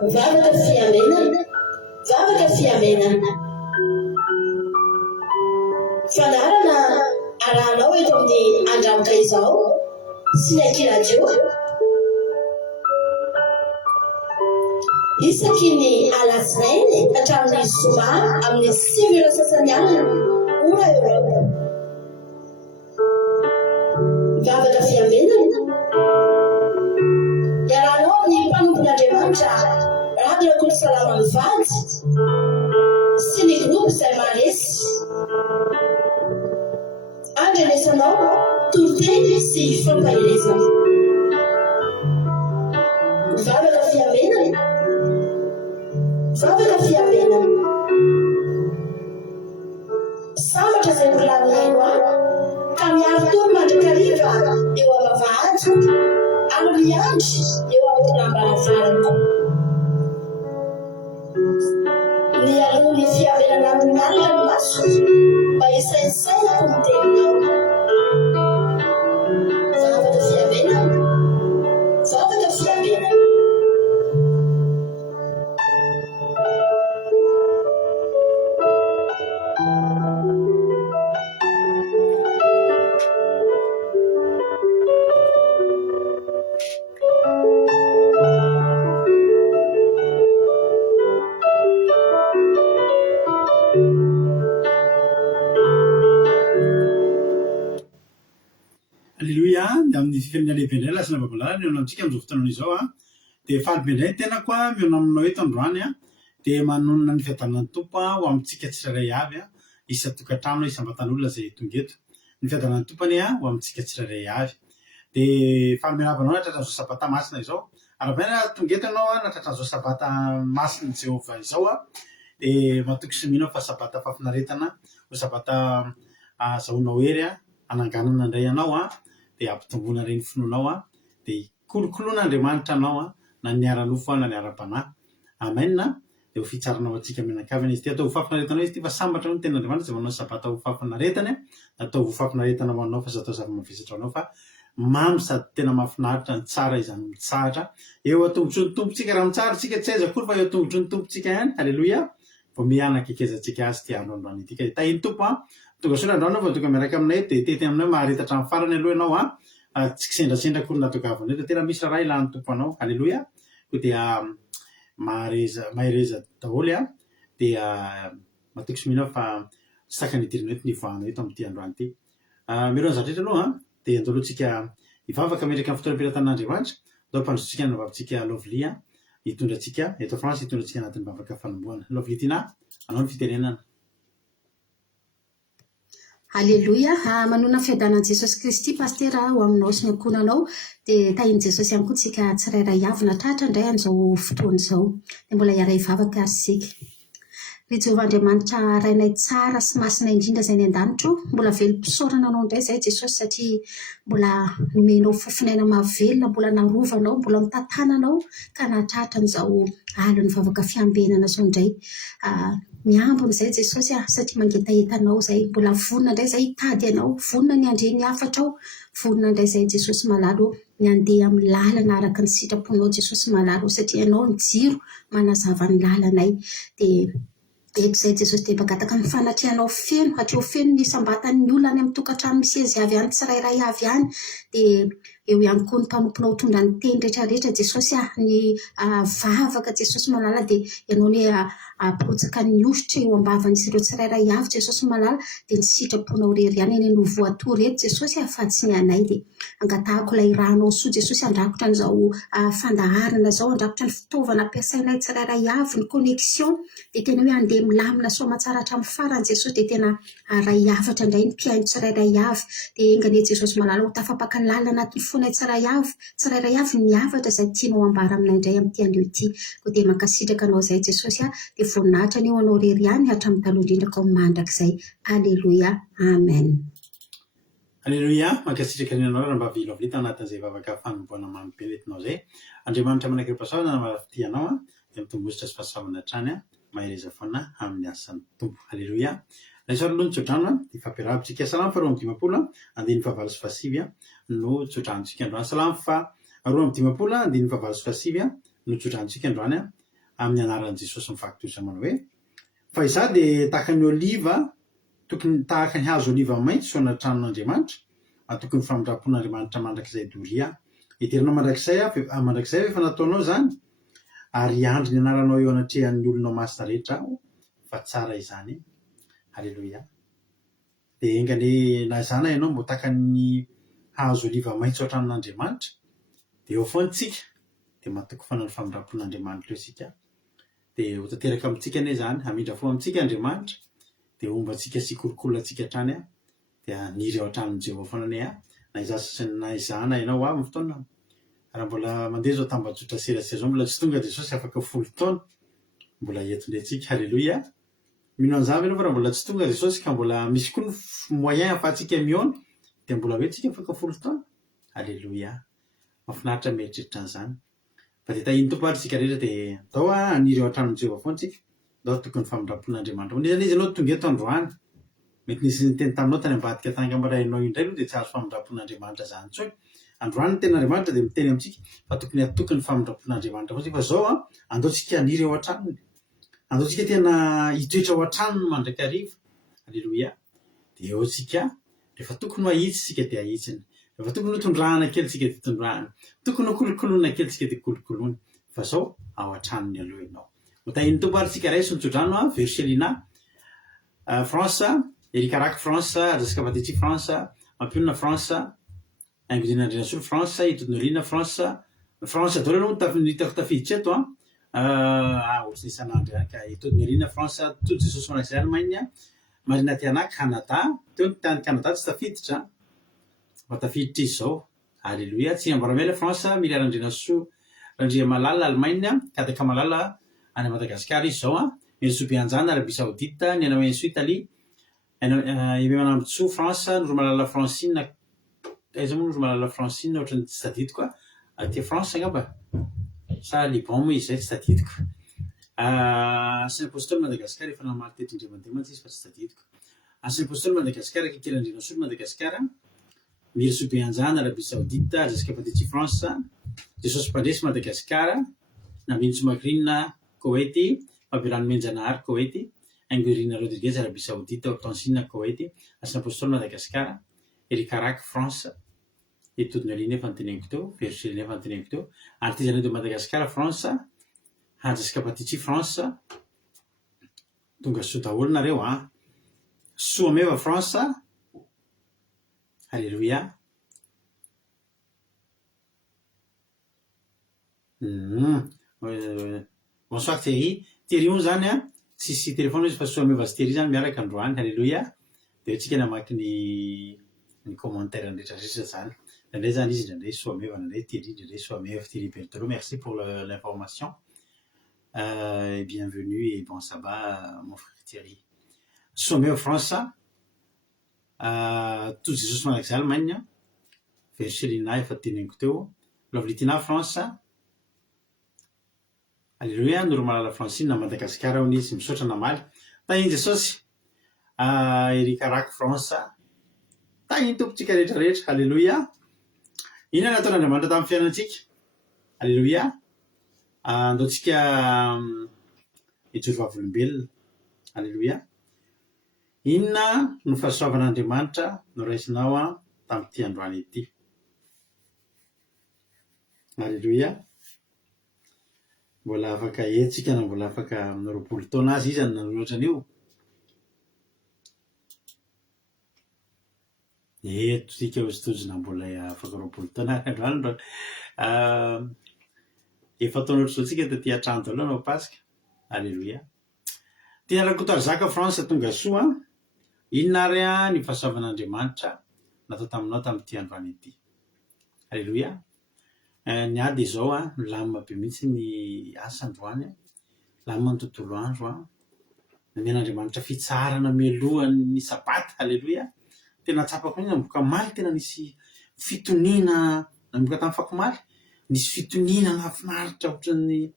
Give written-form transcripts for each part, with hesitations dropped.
Vavaka fiamenana, vavaka fiamenana. Fanarana arahanao eto amin'ny andramotra izao sy ny akiradio. Isaky ny alatsinainy hatramin'ny zoma amin'ny 5 sasany alina ora eo. Vavaka fiamenana iarahanao amin'ny mpanompon'Andriamanitra Radio Salama Mivady sy ny groupe izay manesy andrenesanao toroteny sy fampahelezana. Vavaka fiamenana, vavaka fiamenana. Sambatra izay volanilaino ka miaro toro mandrakariva eo am-bavahady ary miandry eo amin'ny lambaravahana. Ny alohan'ny fiamenana amin'ny alina ny maso mba isaisainako ny teninao. Vavaka fiamenana, vavaka fiamenana. Amin'ny fifemin'ny lehibe indray lasina babalala miona amintsika amin'izao fotoana izao dia falibe indray tena koa miona aminao eto androany dia manonona ny fiadanan'ny tompo ho amintsika tsirairay avy isa-tokantrano isam-batan'olona izay tonga eto. Ny fiadanan'ny tompony ho amintsika tsirairay avy dia falimenavana natratra'izao sabata masina izao arabaina tonga eto ianao natratra'izao sabata masina Jehova izao dia matoky sy mino fa sabata fafinaretana ho sabata azahoanao hery ananganana indray ianao dia ampitombona reny finoanao dia kolokoloan'Andriamanitra anao na ny ara-nofo na ny ara-panahy. Amen. Dia ho fitsaranao antsika mianakavana izy ty atao ho fafinaretana izy ty fa sambatra ny ten'Andriamanitra izay manao sabata ho fafinaretana atao ho fafinaretana ho anao fa zatao zava-mavesatra anao fa mamy sady tena mahafinaritra ny tsara izany mitsahatra eo atongotry ny tompontsika raha mitsahatra tsika tsy aiza akory fa eo atongotry ny tompontsika ihany. Halleloia. Vao mianaka ikezantsika azy ty androandroany ity ka tahiny tompo tonga soa androany fa tonga miaraka aminay dia tety aminay maharitatra amin'ny farany aloha ianao tsy kisendrasendra akory natokavana eto tena misy raha ilan'ny tompo anao. Halleloia. Ko dia mahereza daholo dia matoky sy mino fa sakany idirana eto ny voahana eto amin'ity androany ity. Miroana zatrehatra aloha dia andaloantsika hivavaka metraka amin'ny fotoanam-pilatan'Andriamanitra dao mpandrotsika ny vavatsika Lovely hitondratsika eto France hitondratsika anatin'ny vavaka fanomboana. Lovely tina anao ny fitenenana. Halleluia. Manona fiadanan'i Jesosy Kristy pastera ho aminao sy ny ankonanao dia tahiny Jesosy ihany koa tsika tsirairay avy natratra indray amin'izao fotoana izao dia mbola hiara hivavaka ary isika. Ry Jehovah Andriamanitra rainay tsara sy masina indrindra izay ny an-danitro, mbola velom-pisaorana anao indray izay Jesosy satria mbola nomenao fofinaina mahavelona, mbola narovanao, mbola mitantananao ka natratra amin'izao alina vavaka fiambenana izao indray. Miambina izay Jesosy satria mangetahetanao izay mbola vonona indray izay hitady ianao, vonona ny andre ny hafatrao, vonona indray izay Jesosy malalo ny andeha amin'ny lalana araka ny sitraponao Jesosy malalo satria ianao ny jiro manazava ny lalanay. Dia eto izay Jesosy dia magataka ny fanatrianao feno, hatreo feno ny sambatan'ny olona any amin'ny tokantrano misy ezy avy any tsirairay avy any. Dia eo ihany koa ny mpanomponao tondra ny teny rehetrarehetra Jesosy ny vavaka Jesosy malala dia ianao ny apotsaka ny ositra eo ambavan'izy ireo tsirairay avy Jesosy malala dia ny sitraponao rery ihany eny no voatory eto Jesosy fa tsy ny anay. Dia angatahako ilay rahanao soa Jesosy andrakotra n'izao fandaharana izao, andrakotra ny fitaovana ampiasainay tsirairay avy ny connexion dia tena hoe andeha milamina soa matsara hatramin'ny farany Jesosy dia tena ray hafatra indray ny mpiaino tsirairay avy dia engane Jesosy malala ho tafapaka lalana anatin'ny fonay tsirairay avy ny hafatra izay tianao ambara aminay indray amin'ity andro ity. Ko dia mankasitraka anao izay Jesosy dia voninahitra ny eo anao rery ihany hatramin'ny taloha indrindra ka mandrakizay. Alleluia. Amen. Alleluia. Mankasitraka ny anao raha mba vilovely tanatin'izay vavaka fanomboana mampipenetinao izay. Andriamanitra manakira-pahasalamana na marafity anao dia mitombositra sy fahasalamana hatrany mahereza foana amin'ny asan'ny tompo. Alleluia. Raisaro aloha ny tsodrano dia fampiarahantsika salama fa roa amby dimapolo andiny fahavalo sy fahasivy no tsodrantsika androany. Salama fa roa amby dimapolo andiny fahavalo sy fahasivy no tsodrantsika androany amin'ny anaran'i Jesosy mifankitoza manao hoe fa izaho dia tahaka ny oliva tokony tahaka ny hazo oliva maitso anaty tranon'Andriamanitra tokony famindram-pon'Andriamanitra mandrakizay doria iterina mandrakizay efa nataonao zany ary andry ny anaranao eo anatrehan'ny olona masina rehetra fa tsara izany. Halleloia. Dia engany nazana ianao mbo tahaka ny hazo oliva maitso an-tranon'Andriamanitra dia eo foana tsika dia mahatoky fanao ny famindram-pon'Andriamanitra eo isika dia ho tanteraka amintsika anie zany hamindra fo amintsika Andriamanitra dia omba antsika sy kolokolo antsika hatrany dia niry ao an-tranon'i Jehovah foana anie na izahana ianao amin'ny fotoana raha mbola mandeha zao tambajotra serasera zao mbola tsy tonga Jesosy afaka 10 taona mbola eto ndray antsika. Halleloia. Mino an'izany ianao fa raha mbola tsy tonga Jesosy ka mbola misy koa ny moyen ahafahantsika mihaona dia mbola hoe tsika afaka 10 taona. Halleloia. Mahafinaritra mieritreritra an'izany fa dia tahiny tompo ary tsika rehetra dia atao anireo an-tranon'i Jehovah foana tsika atao tokony famindram-pon'Andriamanitra nizany izy ianao tonga eto androany mety nisy niteny taminao tany ambadika tany angambarainao indray aloha dia tsy azo famindram-pon'Andriamanitra zany intsony. Androany ny ten'Andriamanitra dia miteny amintsika fa tokony atokony famindram-pon'Andriamanitra foana fa zao andaontsika aniry ao an-tranony andaontsika tena hitoetra ao an-tranony mandraka hariva. Halleloia. Dia eo tsika rehefa tokony mahitsy tsika dia ahitsiny rehefa tokony hotondrahana kely tsika dia tondrahana tokony hokolokoloana kely tsika dia kolokoloana fa zao ao an-tranony aloha ianao. Motahiny tompo ary tsika ray sonotsodrano Verselina France Erikaraky France resaka Patitsi France Mampionona France Aingodina Andrinasolo France Itodinoriana France daholo aloha hitako tafiditra eto ohatrany isan'andro ka Itodinoriana France to Jesosy manakizay Allemagne Marina Tianak Canada teo ny tany Canada tsy tafiditra fa tafiditra izy zao. Halleloia. Tsy ambaramela France Miriam Andrinasolo Randria Malala Allemagne Kadaka Malala any Madagasikara izy zao Misopianjana Arabie Saoudite ny anao Enso Italie Manambotso France Noro Malala Francine aiza moa Noro Malala Francine ohatrany tsy tadidiko aty France angamba sa Liban moa izy zay tsy tadidiko Ancien Apostole Madagasikara efa namaly teto indriamandeha mantsy izy fa tsy tadidiko. Ancien Apostole Madagasikara Kikely Andrinasolo Madagasikara Misopianjana Arabie Saoudite resaka Patitsi France Jesosy Mpandresy Madagasikara Nambintso Makrina Koweity Babylane Menjanahary Koweity Aingoirina Rodriguez Arabie Saoudite Hortensine Koweity Ancien Apostole Madagasikara Erikaraky France Itodinoriana efa noteneniko teo Verselina efa noteneniko teo Artisanat de Madagasikara France Resaka Patitsi France tonga soa daholo nareo soa meva France. Halleluia. Bonsoir Thierry moa zany tsisy telefona izy fa soa meva sy Thierry zany miaraka androany. Halleluia. Dia tsika namaky ny commentaire nrehetrarehetra zany nandray zany izy nandray soa meva nandray Thierry nandray soa meva Thierry Berthelot. Merci pour l'information et bienvenue et bon sabbat mon frère Thierry. Soa meva France to Jesosy manakizay Allemagne Verselina efa teneniko teo Lovlitina France. Halleluia. Noro Malala Francine Madagasikara hono izy misaotra namaly tahiny Jesosy Erikaraky France tahiny tompotsika rehetrarehetra. Halleluia. Ina nataon'Andriamanitra tamin'ny fiainantsika. Halleluia. Andaontsika ijoro vavolombelona. Halleluia. Inona no fahasoavan'Andriamanitra no raisinao tamin'ity androany ity. Halleluia. Mbola afaka etsika na mbola afaka 20 taona azy izy nanoloatra anio. Eto tsika ozitozona mbola afaka 20 taona androany efa taona ohatr' izao tsika taty Antranto aloha anao Pasika. Halleluia. Tena rakotoary zaka France tonga soa inona ary ny fahasoavan'Andriamanitra natao taminao tamin'ity androany ity. Halleluia. Ny ady izao milamina be mihitsy ny asa androany lamina ny tontolo andro namen'Andriamanitra fitsarana mialohan'ny sabaty. Halleluia. Tena tsapako iny namboka maly tena nisy fitoniana namboka tamin'ny fakomaly nisy fitoniana nafinaritra ohatran'ny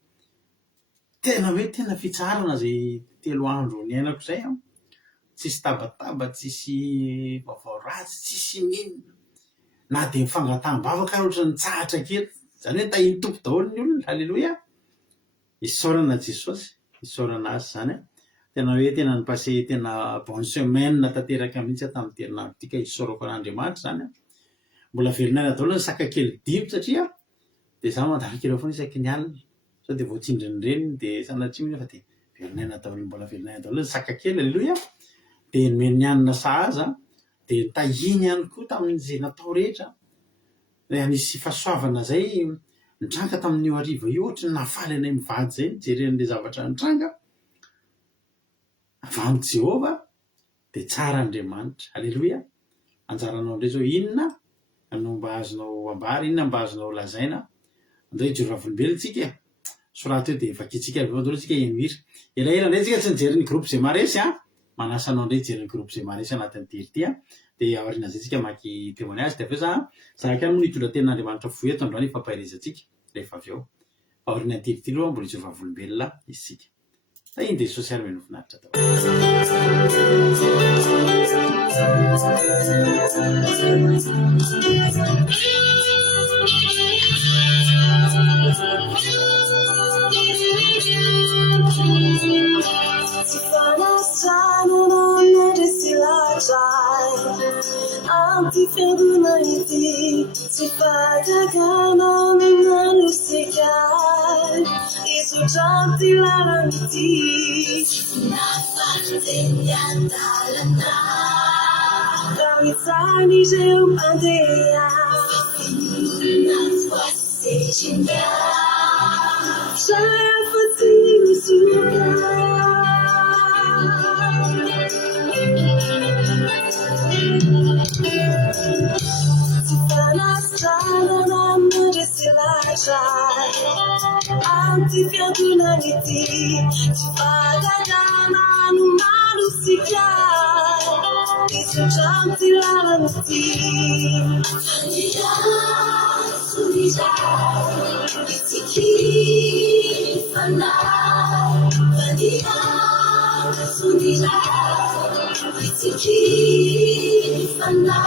tena hoe tena fitsarana zay 3 andro ny ainako zay tsisy tabataba tsisy vaovao ratsy tsisy ninona na dia mifangataham-bavaka ohatrany tsahatra kely zany hoe tahiny tompo daholo ny olona. Halleluia. isaorana Jesosy isaorana azy zany tena hoe tena ny passé tena bonne semaine tanteraka mihitsy tamin'ny terinandrotika isaorako an'Andriamanitra zany mbola velonay daholo ny saka kely dimy satria de za mandaka kely foana isaky ny alina sao de voatsindriny reny de sanatria fa de velonay daholo mbola velonay daholo ny saka kely alleluia de nomeny anina sahaza de tahiny ihany koa tamin'izay natao rehetra le anisy fahasoavana zay nitranga tamin'io ariva io ohatra nafaly anay mivady zay nijeren'le zavatra nitranga avy amin'ny Jehova de tsara Andriamanitra alleluia anjaranao ndray zao inona no mba azonao ambary inona mba azonao lazaina andao hijery tsika sorato eo de vakitsika daholo tsika emira elaela ndray tsika tsy nijery ny groupe zay maresy manasa anao ndray hijery ny groupe zay maresy anatin'ny tery ty de aoriana zay tsika maky témoignage de aveo zahaka any moa nitondra tenin'Andriamanitra foy eto androany fampahirezatsika rehefa avy eo aoriana tery ty aloha mbola hijery vavolombelona isika iny de Jesosy ary menofinaritra daholo Se fatagana manusikai isujanti laranti nafatenyantalana kawitsani jeupandeya nafwasejinga shayafatiusuka Antifiantunaniti Cipadagana numanusica Isujanti laranti Fandia sunija Itiki fana Fandia sunija Itiki fana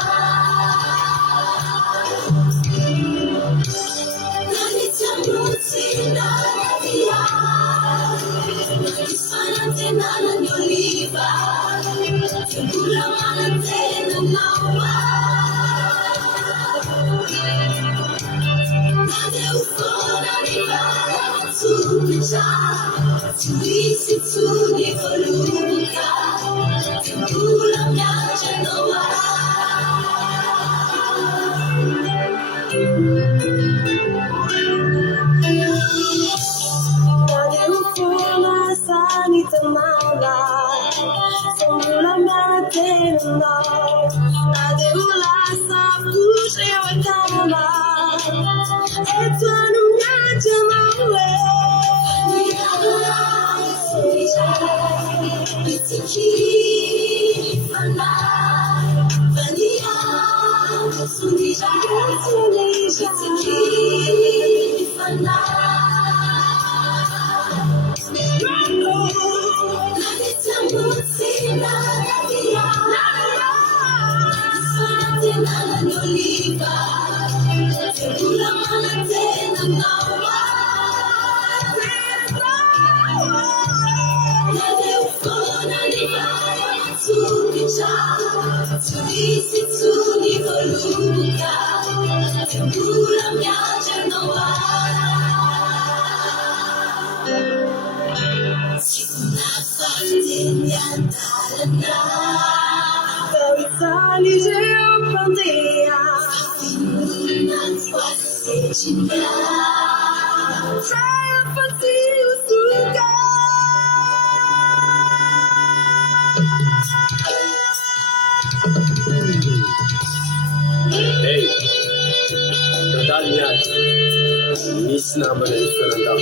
Nisy namana ny fanandao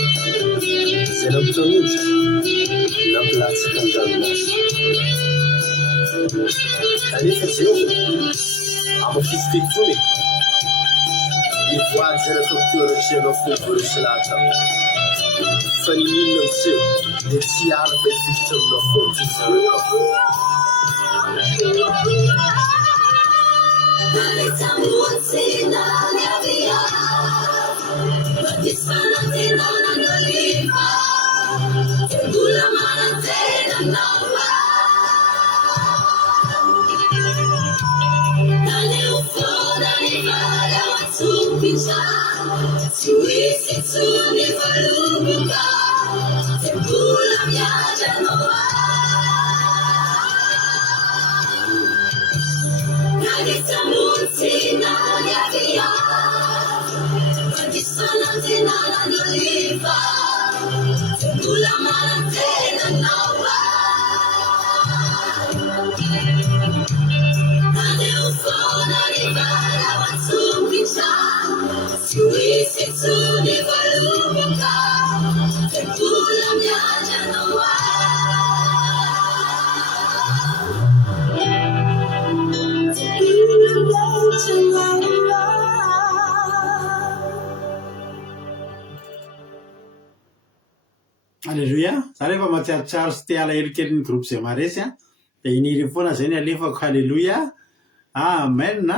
zay nampitonondra nampilatsaka an-dranomasy kanefa zeo amafisiteny fony nivoady zay natao teoratreanao fovoresy lahatra fa nininona amseho dia tsy ala fa ifisitra aminao foana tizarako It's Tebula manantena nawa. Nani ufona ni mara watupita. Siwisi tuni valubuka. Tebula myaja nawa. Nani tamuti na nyavia. Nani sanante na nyoliva. Tebula manantena nawa. Nani ufona ni mara watupita. Siwisi tuni valubuka. Tebula myaja nawa. Tebula myaja nawa. Alleluia. Za rehefa matsiarotsaro sy te alahelo kely ny groupe zay maresy dia iniry foana zay ny alefako. Halleluia. Amen.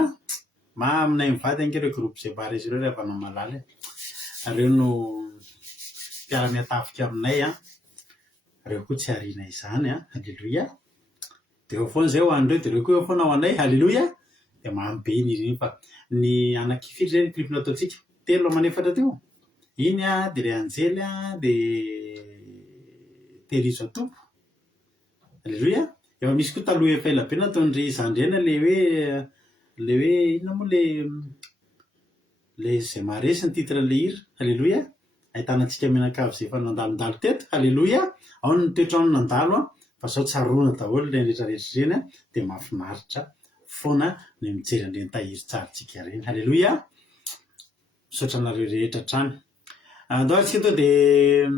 Maminay mivady ankereo groupe zay maresy ireo rehefa anao malala. Reo no mpiara-miatafika aminay reo koa tsy ariana izany Halleluia. Dia eo foana zay ho an'ireo dia reo koa eo foana ho anay. Halleluia. Dia mamy be iny fa ny anankifily zay ny clip nataontsika 3-manefatra teo. Iny dia ilay anjely dia Terizo Atompo. Halleluia. Efa misy koa taloha efa ela be nataon'ry Zandrena le hoe inona moa le zay maresy ny titran'le hira. Halleluia. Ahitanantsika menakavy zay efa nandalondalo teto. Halleluia. Ao ny toetrano nandalo fa zao tsaroana daholo le rehetrarehetra ireny dia mahafinaritra foana ny mijery an'ireny tahiry tsarantsika ireny. Halleluia. Misaotra anareo rehetra hatrany. Andao antsika tao dia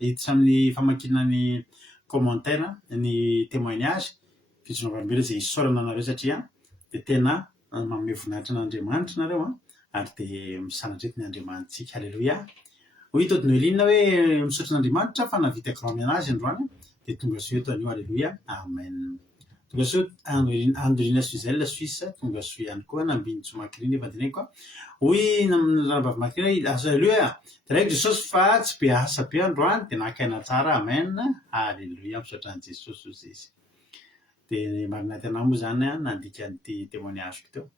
hiditra amin'ny famakina ny commentaire ny témoignage fitsinavambela zay isaorana anareo satria dia tena manome voninahitra n'Andriamanitra nareo ary dia misanatreto ny Andriamanitsika. Halleluia. Hoy Tody Noeline hoe misaotra n'Andriamanitra fa navita grand ménage androany dia tonga soa eto anio. Halleluia. Amen. Tonga soa Andrina Suzel Suisse tonga soa ihany koa Nambinitso Makriny efa dinay koa. Hoy Ranabavy Makriny Halleluia. Direct Jesosy fa tsy be asa be androany dia nakaina tsara. Amen. Halleluia. Misaotra an' Jesosy hozy izy. Dia marinati anao moa zany nandika an'ity témoignage teo.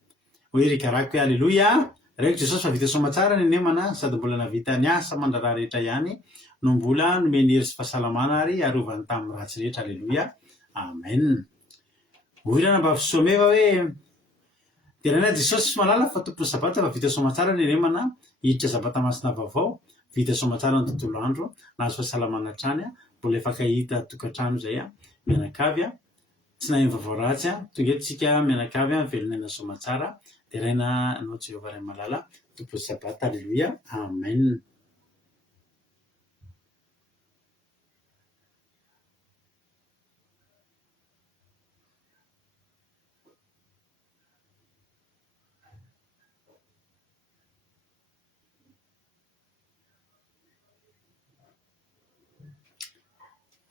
Hoy Rikarako hoe Halleluia. Direct Jesosy fa vita soma tsara ny nemana sady mbola navita ny asa mandraraha rehetra ihany no mbola nomeny hery sy fahasalamana ary arovany tamin'ny ratsy rehetra. Halleluia. Amen. Hoy Ranabavy Someva hoe dia raha Jesosy sy malala fa tompony sabata fa vita soma tsara ny nemana hiditra sabata masina vaovao vita soma tsara ny tontolo andro nahazo fahasalamana hatrany mbola efaka hita tokantrano zay mianakavy tsy nahay vaovao ratsy tonga eto tsika mianakavy velonena soma tsara dia raina anao Jehovah ray malala tompony sabata. Halleluia. Amen.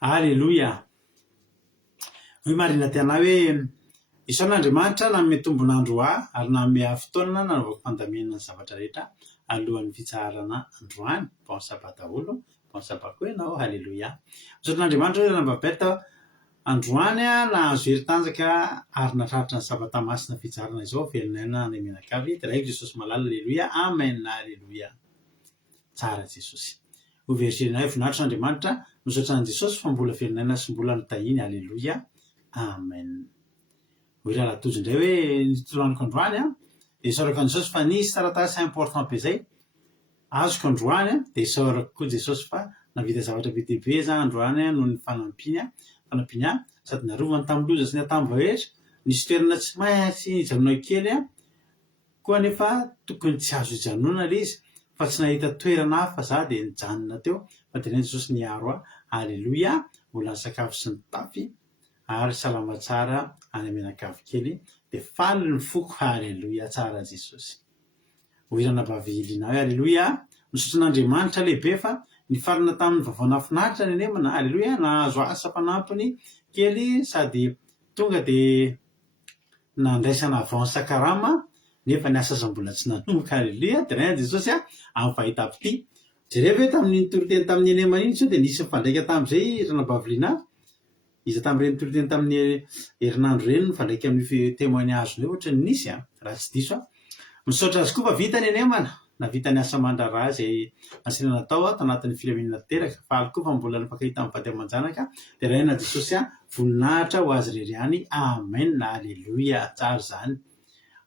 Halleluia. Hoy marina tiana hoe isaon'Andriamanitra nanome tombon'andro ary nanome fotoana nanaovako fandaminana ny zavatra rehetra alohan'ny fitsarana androany bon sabat daholo bon sabat koa ianao. Halleluia. Misaotran'Andriamanitra hoe Ranababeta androany nahazo hery tanjaka ary natraritra ny sabata masina fitsarana izao velonena ny mianakavy dia raiko Jesosy malala. Halleluia. Amen. Halleluia. Tsara Jesosy. Ho verserinay voninahitra n'Andriamanitra misaotra an' Jesosy fa mbola velonena sy mbola notahiny. Halleluia. Amen. Hoy Rahalatojo indray hoe nitolaniko androany dia isaorako an' Jesosy fa nisy taratasy important be zay azoko androany dia isaorako koa Jesosy fa navita zavatra be dia be za androany noho ny fanampiana sady narovany tamin'ny loza sy ny atambo rehetra nisy toerana tsy maintsy hijanona kely koa nefa tokony tsy azo hijanona le izy fa tsy nahita toerana hafa za dia nijanona teo fa tenen'i Jesosy niaro Halleluia. Mbola ny sakafo sy ny tafy ary salama tsara any amenakavy kely dia faly ny foko. Halleluia. Tsara Jesosy. Hoy Ranabavy Lina hoe Halleluia. Misaotra n'Andriamanitra lehibe fa nifarana tamin'ny vaovao nafinaritra ny nemana. Halleluia. Nahazo asa mpanampiny kely sady tonga dia nandraisana avance karama nefa ny asa mbola tsy nanomboka. Halleluia. Dia raha Jesosy amin'ny fahitako ity jereva hoe tamin'ny nitoroteny tamin'ny enema iny so dia nisy mifandraika tamin'izay ranabaviliana izy tamin'ireny nitoroteny tamin'ny herinandro reny mifandraika amin'ny témoignage hoe ohatra ny nisy raha tsy diso misaotra azy koa fa vita ny enemana na vita ny asa mandraraha izay asina natao tanatin'ny filaminana teraka faly koa fa mbola nifankahita amin'ny vady aman-janaka dia raha ena jesosy voninahitra ho azy rery amen alleluia tsara zany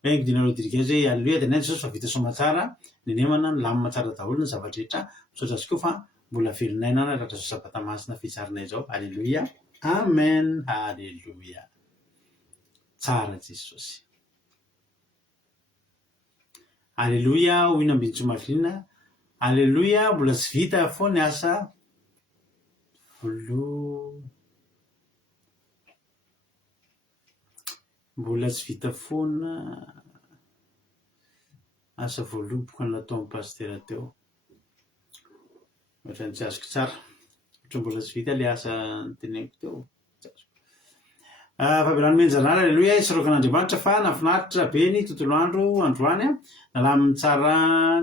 hoe dinareo dirigage hoe alleluia dia jesosy fa vita somatsara ny enemana ny lamina tsara daholo ny zavatra rehetra misaotra azy koa fa mbola velonay ratra zao sabata masina fizarinay zao alleluia amen alleluia tsara jesosy alleluia hoina ambintsomaviliana alleluia mbola tsy vita foa ny asa mbola tsy vita foana asa voaloboka natao amin'ny pastera teo ohatrany tsy azoko tsara ohatra mbola tsy vita le asa nyteneniko teo fahavelany menjanala alleluia isarokan'andriamanitra fa nafinaritra be ny tontolo androany nalaminy tsara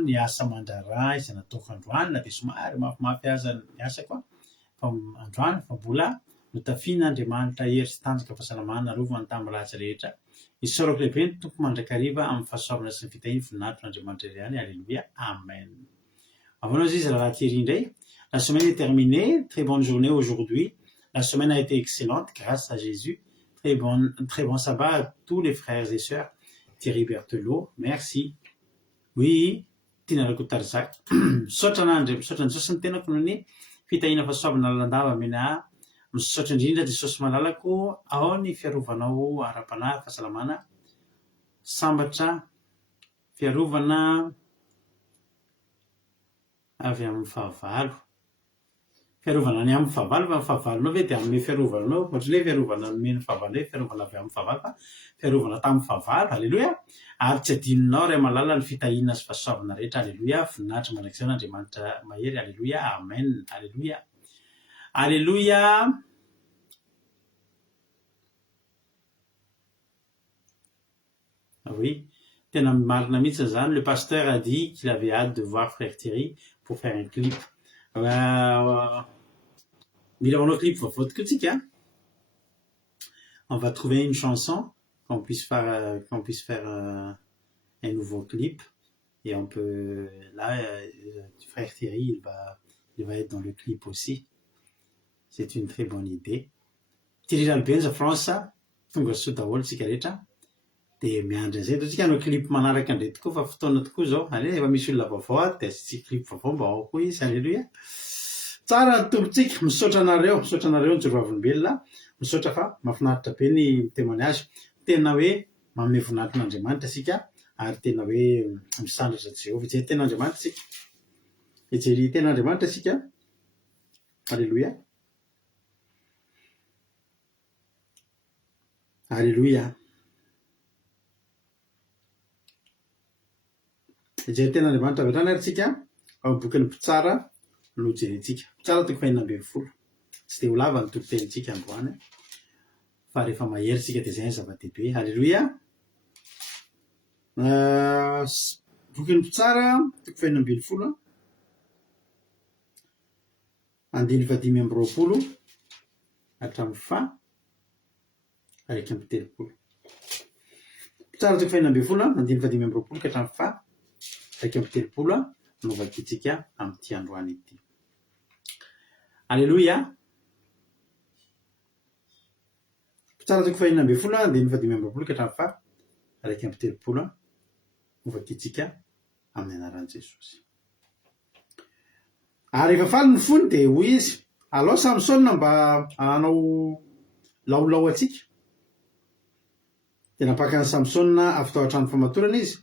ny asa mandrara izay nataoko androany na dia somary mafimafy aza ny asako fa androany fa mbola notafian'andriamanitra hery sy tanjaka fahasalamana rovany tamin'ny ratsy rehetra isaorako lehibe ny tompo mandrakariva amin'ny fahasoavana sy ny fitahiny voninahitran'andriamanitra iray alleluia amen avona izy raha thierry indray la semaine est terminée très bonne journée aujourd'hui la semaine a été excellente grâce à Jésus très bon sabbat à tous les frères et sœurs. Thierry Berthelot, merci. Oui, Tina Rakotarzak. Misaotra ny Jesosy ny tenako noho ny fitahina fahasoavana lalandava mena misaotra indrindra Jesosy malalako ao ny fiarovanao ara-panahy fahasalamana sambatra fiarovana avy amin'ny fahavalo fiarovana ny amin'ny fahavalo fa fahavalonao ve dia amin'ny fiarovanao ohatry hoe fiarovana nomeny fahavalo hoe fiarovana avy amin'ny fahavalo fa fiarovana tamin'ny fahavalo alleluia ary tsy adininao ray malala ny fitahiana sy fahasoavana rehetra alleluia voninahitra mandrakizay n'Andriamanitra mahery alleluia amen alleluia alleluia oui tena marina mihitsy zany le pasteur a dit qu'il avait hâte de voir frère Thierry pour faire un clip mila manao clip vaovao tokoa tsika on va trouver une chanson qu'on puisse faire un nouveau clip et on peut là frère Thierry il va être dans le clip aussi c'est une très bonne idée Thierry Ralbenza France tonga soa daholo tsika rehetra dia miandry an'izay toa tsika hanao clip manaraka indray tokoa fa fotoana tokoa zao ale efa misy olona vaovao dia tsy clip vaovao mba ao koa izy alleluia tsara ny tompontsika misaotra anareo ny joroavolombelona misaotra fa mahafinaritra be ny témoignage tena hoe manome voninahitran'Andriamanitra isika ary tena hoe misandratra Jehovah ijery ten'Andriamanitra isika ijery ten'Andriamanitra isika alleluia alleluia ijery ten'Andriamanitra avy hatrany ary tsika ao bokin'ny mpitsara no jerentsika tsara toko fahinambin'ny tsy dia ho lava ny torontenitsika androany fa rehefa mahery tsika dia izay ny zava-dehibe alleluia bokin'ny mpitsara toko fahinambin'ny andiny fadimy amby roapolo hatramin'ny fa araiky amby telopolo mpitsara toko fahinambin'ny andiny fadimy amby roapolo ka hatramin'ny fa araiky amby telopolo no vakitsika amin'ity androany ity alleluia mpitsara toko fahinambin'ny andiny fadimy amby roapolo ka hatramin'ny fa araiky amby telopolo no vakitsika amin'ny anaran'i Jesosy ary efa faly ny fony dia hoy izy alao Samsona mba hanao laolao atsika dia napaka ny Samsona avy tao an-trano famatorana izy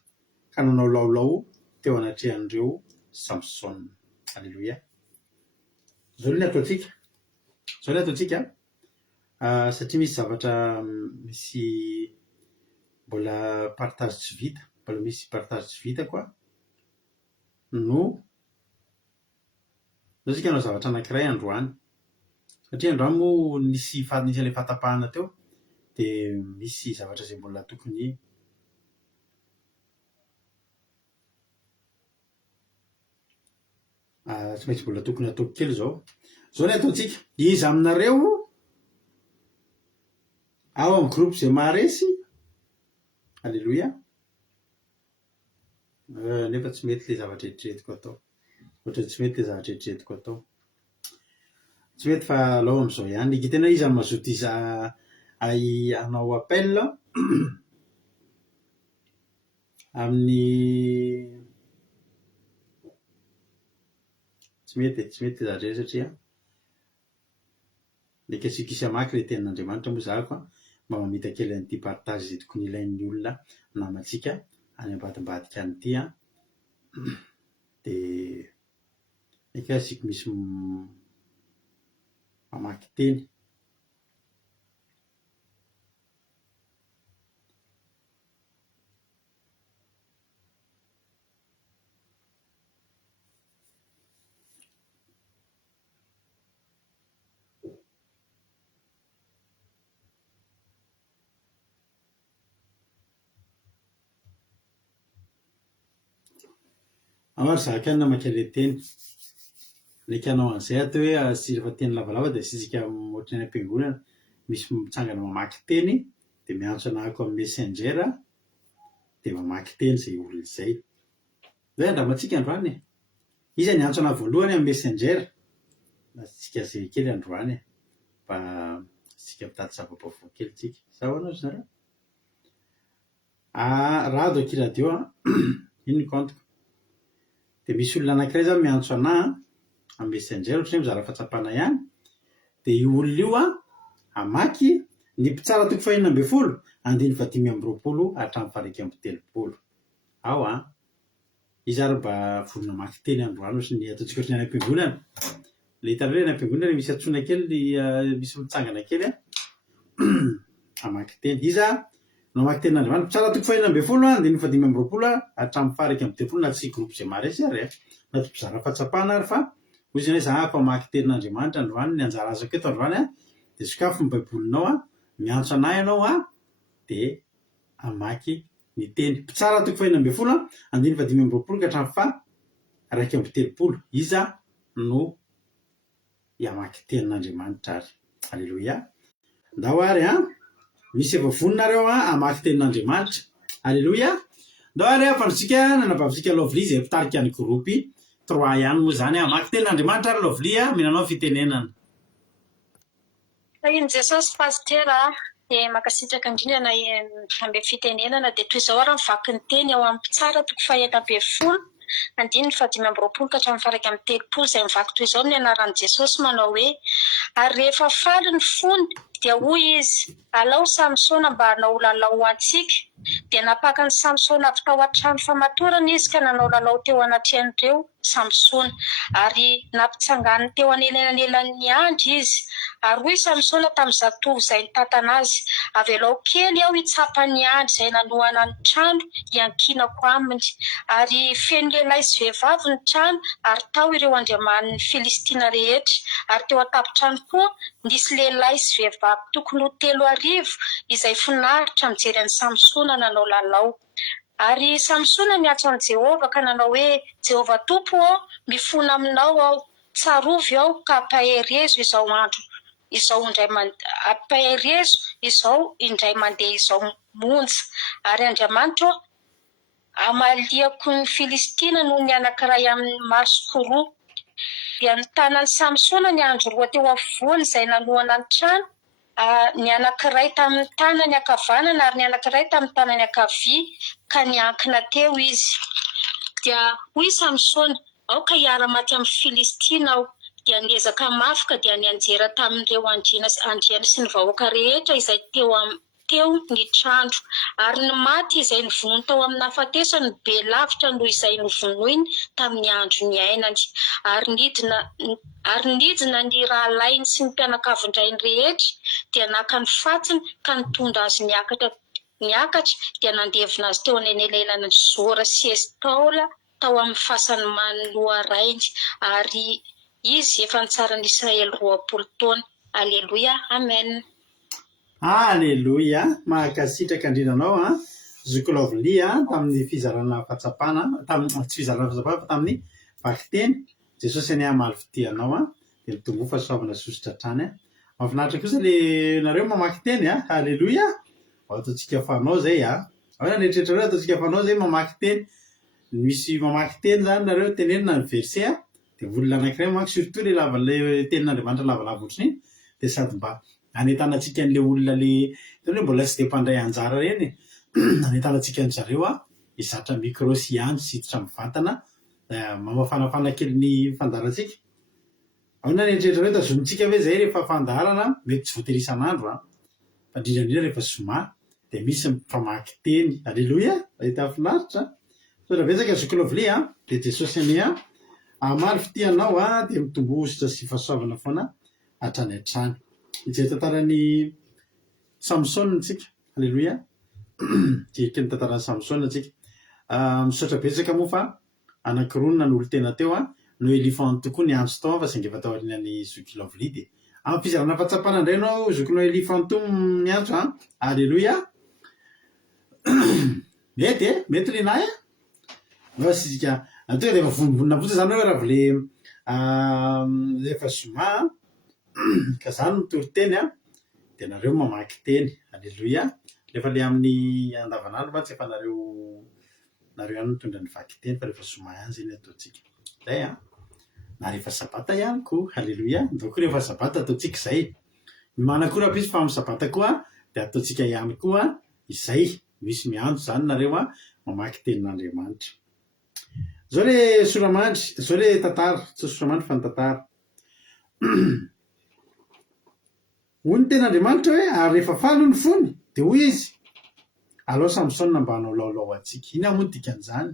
ka nanao laolao teo anatrehan'ireo Samsona alleluia zao ny ataontsika satria misy zavatra misy mbola partage tsy vita koa no zao tsika hanao zavatra anankiray androany satria androany moa nisy ilay fatapahana teo dia misy zavatra izay mbola tokony tsy maintsy mbola tokony ataoko kely zao ny ataontsika izy aminareo ao amin'ny groupe zay maharesy. Alleloia. Nefa tsy mety le zavatra eritreretiko atao, ohatra tsy mety le zavatra eritreretiko atao, tsy mety fa alao am'izao ihany. Ika tena izy mazoto izy anao appel amin'ny tsy mety le zavatra eo satria le kasika isy amaky le tenin'Andriamanitra moa zahako mba mamita kely an'ity partage zay tokony ilain'ny olona namantsika any ambadimbadika an'ity de eka sika misy mamaky teny. Amaro zaka any namaky le teny lekanao an'izay atao hoe sy rehefa teny lavalava de sisika ohatry ny am-piangonana misy mitsangana mamaky teny de miantso anahako amin'ny messenger de mamaky teny zay olona izay. Hoe andramantsika androany izy ny antso anahy voalohany amin'ny messenger na tsika zay kely androany mba sika mitady zava-baovao kely tsika sao anao zareo rado aky radio ino ny compte de misy olona anankiray zany miantso anahy amin'ny messenger ohatry hoe mizara fahatsapana ihany de io olona io amaky ny mpitsara toko 120 andiny 520 hatramin'ny 120 ao izy ary mba vonona maky teny androany sy ny ataontsika ohatry ny any am-piangonana le hitanareo any am-piangonana misy atsona kely misy mitsangana kely amaky teny izy no amaky tenin'Andriamanitra mpitsara toko 120 andiny 520 hatramin'ny 120 na tsy groupe zay maharesy ary na tsy mpizara fahatsapana ary fa hoy izany hoe zahako amaky tenin'Andriamanitra androany ny anjara azoko eto androany de sokafo ny baibolinao miantso anahy ianao de amaky ny teny mpitsara toko 120 andiny 520 ka hatramin'ny 120 iza no iamaky tenin'Andriamanitra ary. Alleluia. Ndao ary misy efa voninareo amaky tenin'Andriamanitra. Alleluia. Ndao ary ampandrotsika nanabavitsika Lovely zay mpitarika ny groupe 3 ihany moa zany amaky tenin'Andriamanitra ary Lovely minanao fitenenana. In Jesosy pasitera dia makasitraka indrindra ambe fitenenana dia toy izao ary mivaky ny teny ao amin'ny mpitsara toko 120 andiny 520 ka hatramin'ny 130 izay mivaky toy izao ny anaran'i Jesosy manao hoe ary rehefa faly ny fony dia hoy izy alao Samsona mba hanao lalao antsika dia napaka ny Samsona avy tao an-trano famatorana izy ka nanao lalao teo anatrehan'ireo Samsona ary nampitsangany teo anelanelan'ny andro izy ary hoy Samsona tamin'ny zatovo izay nitantana azy avelao kely aho hitsapa ny andro izay nanohana ny trano hiankinako aminy ary feno lehilahy sy vehivavy ny trano ary tao ireo andriaman'ny Filistina rehetra ary teo an-tampon-trano koa nisy lehilahy sy vehivavy tokony ho 3,000 izay finaritra mijery an'i Samsona nanao lalao. Ary Samsona niantso an'i Jehova ka nanao hoe Jehova Tompo mifona aminao aho, tsarovy aho ka ampaherezo izao andro izao indray mandeha izao monja ary Andriamanitra amaliako ny Filistina noho ny anankiray amin'ny maso roa. Dia ny tanan'i Samsona ny andro roa teo afovoany izay nanohana ny trano, ny anankiray tamin'ny tanany ankavanana ary ny anankiray tamin'ny tanany ankavia ka niankina teo izy. Dia hoy Samsona aoka hiara-maty amin'ny Filistina aho. Dia niezaka mafy ka dia nianjera tamin'ireo andriana sy ny vahoaka rehetra izay teo ny trano ary ny maty izay nivonoiny tao amin'ny hafatesany be lavitra noho izay nivonoiny tamin'ny andro ny ainany ary nidina ny rahalainy sy ny mpianakavindrainy rehetra dia naka ny fatsiny ka nitondra azy niakatra dia nandevina azy teo anelelana ny Zora sy Estaola tao amin'ny fasany manoloarainy ary izy efa nitsaran'ny Israely 20 taona. Alleluia. Amen. Alleluia. Mahakasitraka indrindranao zoko Lovely tamin'ny fizarana fahatsapana tamin'ny vaky teny jesosy any amaly fitianao dia mitombo fahasoavana sosotra trany mahafinaritra kosa le nareo mamaky teny halleloia ataontsika fanao zay ahoana neritreretra reo ataontsika fanao zay mamaky teny misy mamaky teny zany nareo tenenina ny verset dia volona anankiray mamaky surtout le le tenin'Andriamanitra lavalava ohatriny dia sady mba anentanantsika an'le olona le tena hoe mbola tsy dia mpandray anjara reny anentanantsika an'zareo izatra micro sy andro siditra mivantana mamafanafana kely ny fandarantsika ahoana neritreretra reo tazonitsika hoe zay rehefa fandarana mety tsy voatery isan'andro fa indrindrandrindra rehefa zoma dia misy mpamaky teny alleloia ahita finaritra sotra betsaka zokilovle dia jesosy any amaly fitianao dia mitombo ositra sy fahasoavana foana hatrany hatrany izay tantarany Samson tsika alleloia tiky ny tantarany Samson tsika misaotra betsaka moa fa anankironina n'olo tena teo no elifant tokoa ny andro tao fa saingy efa tao aorianany zokilovle dia amin'ny fizarana fahatsapana indray nao zokinao elifanto miantso alleloia mety lenahy sika tonga dia efa vombonina fotsy zany hoe raha vle efa zoma ka zany mitory teny dia nareo mamaky teny alleloia rehefa le amin'ny andavanandro fa tsy efa nareo ihany mitondra ny vaky teny fa rehefa zoma ihany zay ny ataontsika zay na rehefa sabata ihany koa alleloia ndao koa rehefa sabata ataontsika izay manakora pisy fa amin'ny sabata koa dia ataontsika ihany koa izay misy miandro zany nareo mamaky tenin'Andriamanitra zao le soramandry zao le tantara tsy soramandry fa ny tantara hoy ny ten'Andriamanitra hoe ary rehefa falo ny fony dia hoy izy alao Samson mba hanao laolao antsika ina moa ny dikan'izany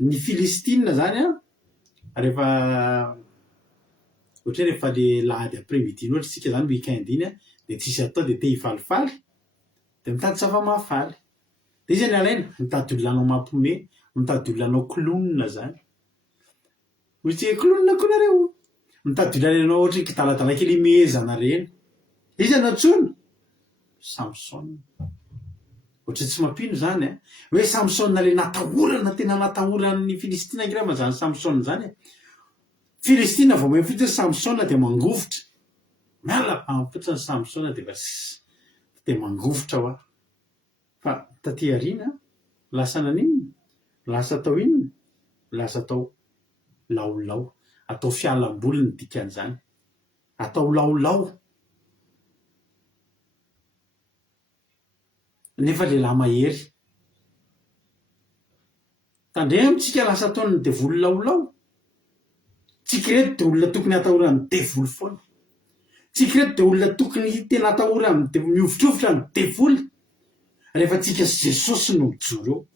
ny Filistina zany rehefa ohatra rehefa le lahady après midi ohatra tsika zany weekend iny dia tsisy atao dia te hifalifaly dia mitady zava-mahafaly dia izy any alaina mitady olona anao mampome mitady olona anao klonina zany hoy tsy klonina koa nareo mitady olona anao ohatra kitalatala kely mezana reny izy anatsono Samson ohatra tsy mampino zany hoe Samson le natahorana tena natahoran'ny Filistina ngira mazany Samson zany Filistina vao mahay fotsiny Samson dia mangofotra miala fotsiny Samson dia mangofotra fa taty arina lasa naninona lasa atao inona lasa atao laolao atao fialamboly ny dikan'izany atao laolao nefa lehilahy mahery tandreny amitsika lasa ataony ny devoly laolao tsika reto dia olona tokony atahorany devoly foana tsika reto dia olona tokony tena atahorany miovitrovotra ny devoly rehefa tsika sy Jesosy no mijoro eo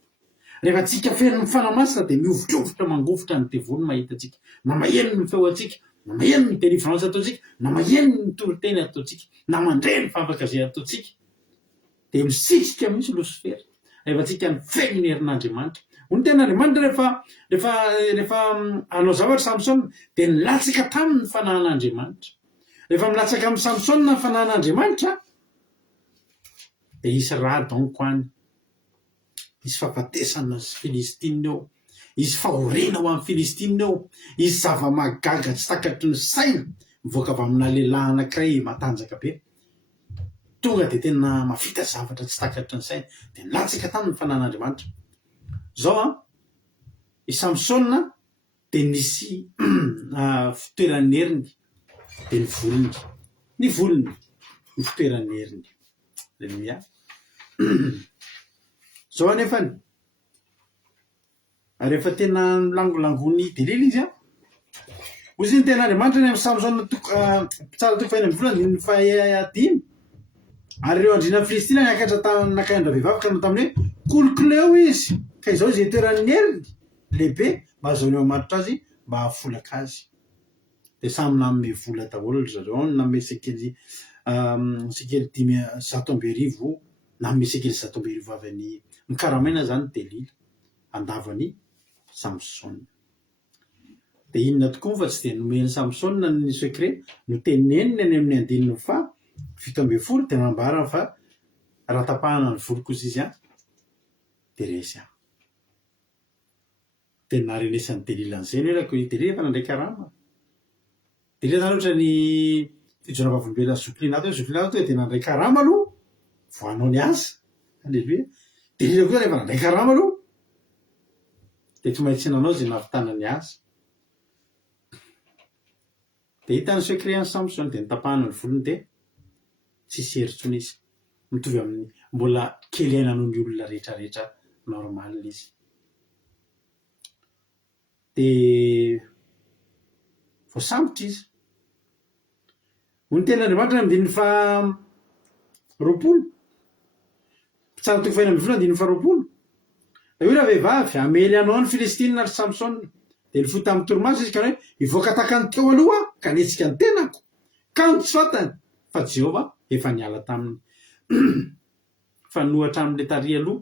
rehefa tsika feno ny fanamasina dia miovitrovotra mangofotra ny devoly mahita tsika na maheno ny feo atsika na maheno ny délivrance ataontsika na maheno ny toriteny ataontsika na mandray ny favaka zay ataontsika dia misisika misy losifera rehefa tsika ny fegny herin'Andriamanitra hoy ny ten'Andriamanitra rehefa hanao zavatra Samson dia nilatsaka tamin'ny fanahan'Andriamanitra rehefa milatsaka amin'ny Samson ny fanahan'Andriamanitra dia isy raha donc any isy fahafatesana Filistina eo isy fahorena ho amin'ny Filistina eo isy zava-magaga tsy takatry ny saina mivoaka avy amina lehilahy anankiray matanjaka be tonga dia tena mavita zavatra tsy takatry ny saina dia nilatsaka tamin'ny fanahan'Andriamanitra zao i Samson dia nisy fitoeran'ny heriny dia ny volony ny fitoeran'ny heriny alleluia zao anefany rehefa tena milangolangony delily izy hoy izy ny ten'Andriamanitra ny amin'ny Samson tsara toko fahaina amin'ny volana ny fahadimy ary ireo andriana Filistina niakatra nakaendra vehivavy ka tamin'ny hoe kolokoleo izy ka izao izy toeran'ny heriny lehibe mba azaony eo amatitra azy mba hahafolaka azy dia samy nanome vola daholo zareo nanome sekely 100,000 nanome sekely 100,000 avy any mikaramaina zany Delila andavany Samson dia inona tokoa fa tsy dia nomeny Samson ny secret no teneniny any amin'ny 17 dia nambarana fa raha tapahana ny volo kosa izy dia resy tena renesan'ny Delilan'izay ny hoe Delila efa nandray karama. Delila zany ohatra ny fijona vavolombelona Zoklinato hoe dia nandray karama aloha voanao ny asa. Alleluia. Delila koa zany efa nandray karama aloha dia tsy maintsy nanao izay nahavitana ny asa. Dia hitany secret any Samson dia nitapahana ny volony dia tsisy hery intsony izy. Mitovy amin'ny mbola kely aina noho ny olona rehetrarehetra normal izy. Dia voasambotra izy. Hoy ny tenin'Andriamanitra amin'ny 20 Psalm 120:20. Io raha vehivavy amely anao ny Filistina ry Samson dia ny fota amin'ny torimaso izy ka hoe ivoaka takany teo aloha ka netsika ny tenako kanto tsy fatany fa Jehova efa niala taminy. Fa nohatra amin'ilay taria aloha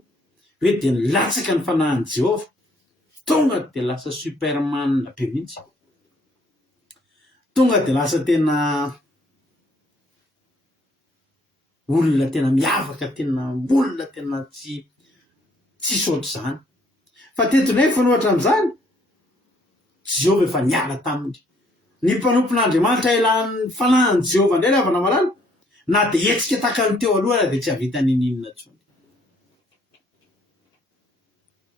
hoe dia nilatsaka ny fanahin'i Jehova tonga dia lasa superman be mihitsy. Tonga dia lasa tena olona tena miavaka, tena olona tena tsy saotra izany. Fa teto nefa fanohatra amin'izany Jehova efa niala taminy. Ny mpanompon'Andriamanitra ilan'ny fanahin'i Jehova indray ravana malala na dia hetsika takany teo aloha dia tsy havita ninina intsony.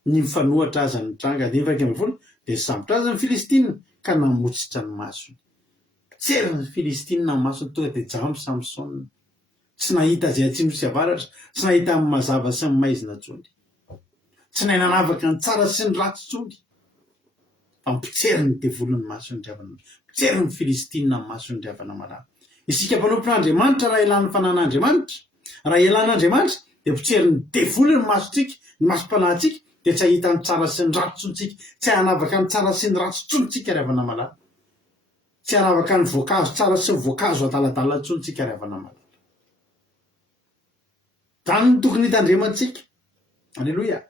Ny mifanohitra aza ny tranga 20 dia sambotra aza ny Filistina ka namotsitra ny masony. Potserina ny Filistina ny masony tonga dia jamo Samson. Tsy nahita izay atsimo sy avaratra, tsy nahita amin'ny mazava sy ny maizina intsony. Tsy nahay nanavaka ny tsara sy ny ratsy intsony. Fa potserina ny devolon'ny masony dravana. Potserina ny Filistina ny masony dravana malala. Isika mpanompon'Andriamanitra raha ilan'ny fanan'Andriamanitra, raha ilan'Andriamanitra dia potserina ny devolon'ny masontsika, ny masompanahitsika dia tsy ahita ny tsara sy ny ratsy intsontsika, tsy hanavaka ny tsara sy ny ratsy intsontsika ravana malala. Tsy hanavaka ny voankazo tsara sy ny voankazo adaladala intsontsika ravana malala. Zany no tokony hitandremantsika. Alleluia.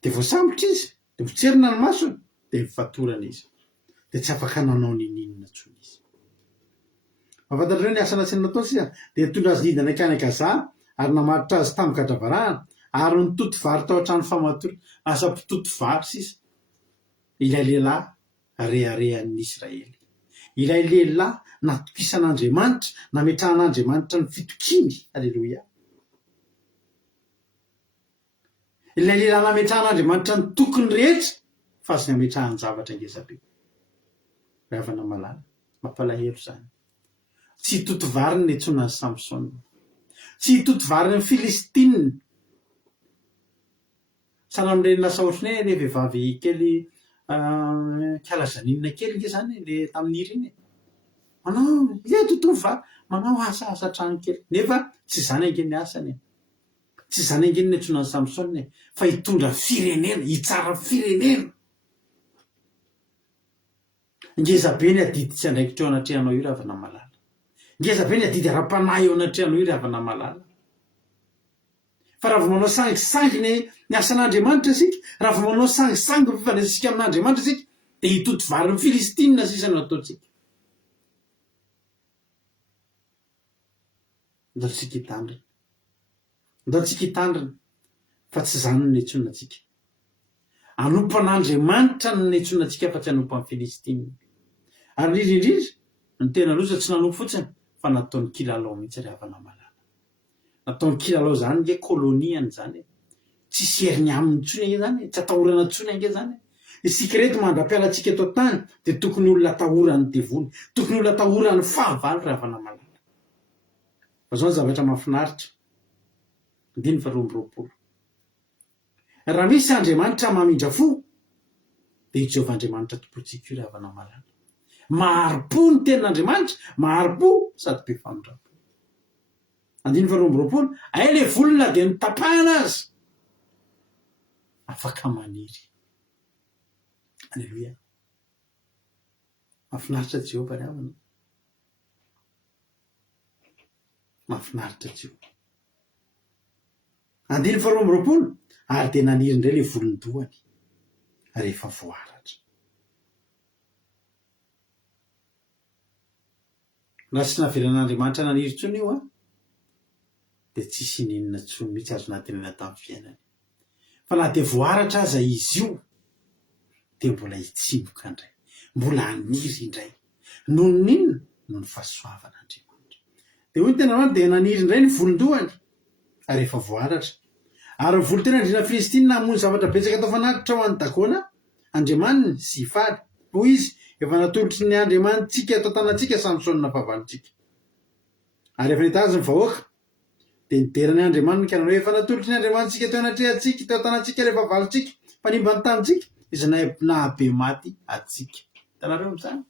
Dia voasambotra izy, dia potserina ny masony, dia mifatorana izy. Dia tsy afaka nanao ninina intsony izy. Mahafantarao ny asa nasiana nataony sisa dia nitondra azy lidana hankany Gaza ary namaritra azy tampoka hadravarahana ary nitoto vary tao an-trano famatorana. Asa mpitoto vary sisa. Ilay lehilahy reharehan'ny Israely. Ilay lehilahy natokisan'Andriamanitra, nametrahan'Andriamanitra ny fitokiny. Alleluia. Ilay lehilahy nametrahan'Andriamanitra ny tokony rehetra fa sy nametrahany zavatra ngezabe. Ravana malala, mampalahelo izany. Tsy hitoto vary ny etsonan'ny Samson. Tsy hitoto vary ny Filistina. Sahala amin'ireny lasa ohatran'ny ilay vehivavy kely kalazanina kely nge zany ilay tamin'ny ireny. Manao totono vary, manao asa trano kely. Nefa tsy izany angeny ny asany. Tsy izany angeny ny etsonan'ny Samson fa hitondra firenena, hitsara firenena. Ngezabe ny adidy tsy andraikitra eo anatrehanao io ravana malala. Ngezabe ny adidy ara-panahy eo anatrehanao io ravana malala. Fa raha vao manao sangisangy ny asan'Andriamanitra isika, raha vao manao sangisangy ny fifandraisitsika amin'Andriamanitra isika, dia hitoto vary ny Filistina sisa no ataontsika. Ndaontsika hitandrina. Ndaontsika hitandrina fa tsy izany no netsona antsika. Anompo an'Andriamanitra no netsona antsika fa tsy anompo amin'ny Filistina. Ary indrindra ny tena loza tsy nanompo fotsiny fa nataon'ny kilalao mihitsy ravana malala. Nataon'ny kilalao izany nge koloniany izany. Tsisy heriny aminy intsony ange zany, tsy atahorana intsony ange zany. Isika reto mandra-pialantsika eto tany dia tokony olona atahorany devoly, tokony olona atahorany fahavalo ravana malala. Fa izao ny zavatra mahafinaritra. 20. Raha misy Andriamanitra mamindra fo dia i Jehovah Andriamanitra tompontsika io ravana malala. Maharo-po ny tenin'Andriamanitra, maharo-po sady be famindram-po. 20. Ay ilay volona dia nitapahana azy. Afaka maniry. Alleluia. Mahafinaritra Jehova ravana. Mahafinaritra Jehova. 20. Ary dia naniry indray ilay volon-dohany rehefa voaratra. Raha tsy naveran'Andriamanitra naniry intsony io dia tsisy ninona intsony mihitsy azo natenena tamin'ny fiainany. Fa na dia voaratra aza izy io dia mbola hitsimboka indray, mbola haniry indray noho ninona noho ny fahasoavan'Andriamanitra. Dia hoy ny tena marina dia naniry indray ny volondohany ary efa voalatra. Ary ny volotena andrina Filistina namono zavatra betsaka atao fanatitra ho an'ny Dagona Andriamaniny sy hifaly. Hoy izy, efa natolotry ny Andriamanitsika atao tanantsika Samsona fahavalontsika. Ary efa nitazy ny vahoaka dia niderany Andriamaniny ka nanao efa natolotry ny Andriamanitsika teo anatrehantsika teo tanantsika rehefa valontsika mpanimba ny tanintsika izay nahabe maty atsika. Hitanareo amin'izany.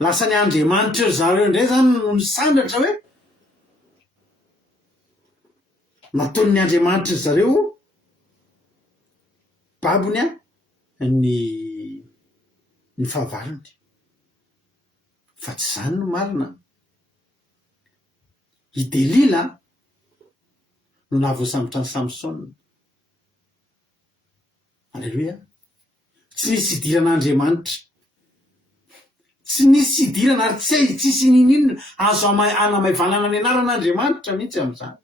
Lasa ny Andriamanitra zareo indray zany no nisandatra hoe natony ny Andriamanitra zareo babony ny fahavalony. Fa tsy zany no marina. I Delila no nahavoasambotra ny Samsona. Alleluia. Tsy nisy idiran'Andriamanitra, tsy nisy idirana ary tsisy ninino azo anamaivanana ny anaran'Andriamanitra mihitsy amin'izany.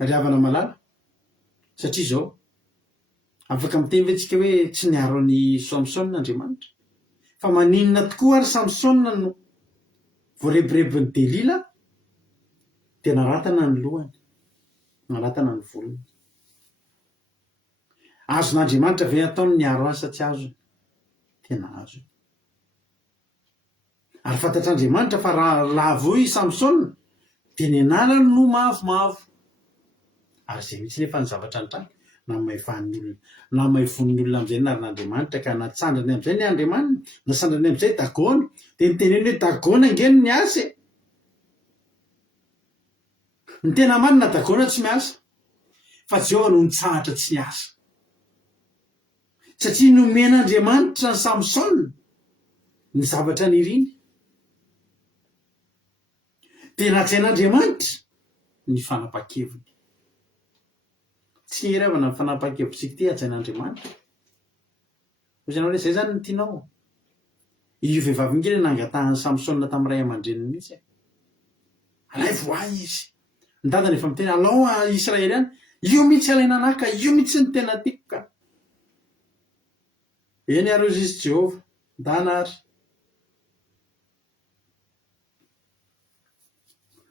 Ry havana malala, satria izao afaka miteny ve tsika hoe tsy niaro ny Samsona Andriamanitra, fa maninona tokoa ary Samsona no voarebirebin'ny Delila dia naratana ny lohany, naratana ny volony. Azon'Andriamanitra ve ataony niaro azy sa tsy azony? Tena azony. Ary fantatr'Andriamanitra fa raha voy Samsona dia ny anarany no mavomavo. Ary izay mihitsy nefa ny zavatra nitranga namaivan'ny olona, namaivon'ny olona amin'izay narin'Andriamanitra ka natsandrany amin'izay ny Andriamanina, nasandrany amin'izay Dagona, dia niteneny hoe Dagona angeny ny asa. Ny tena marina Dagona tsy miasa, fa Jehovah no nitsahatra tsy niasa. Satria nomen'Andriamanitra ny Samsona ny zavatra niriny, dia natsain'Andriamanitra ny fanapa-keviny. Tsy hiravana ny fanapa-kevitsika ty atsain'Andriamanitra. Hoy ianao hoe izay zany no tianao. Io vehivavy kely nangatahan'ny Samsona tamin'ny ray aman-dreniny mihitsy. Alay voay izy. Ny dadany efa miteny alao Israely any, io mihitsy alaina anaka, io mihitsy ny tena tiako ka. Eny ary izy Jehovah, ndanary.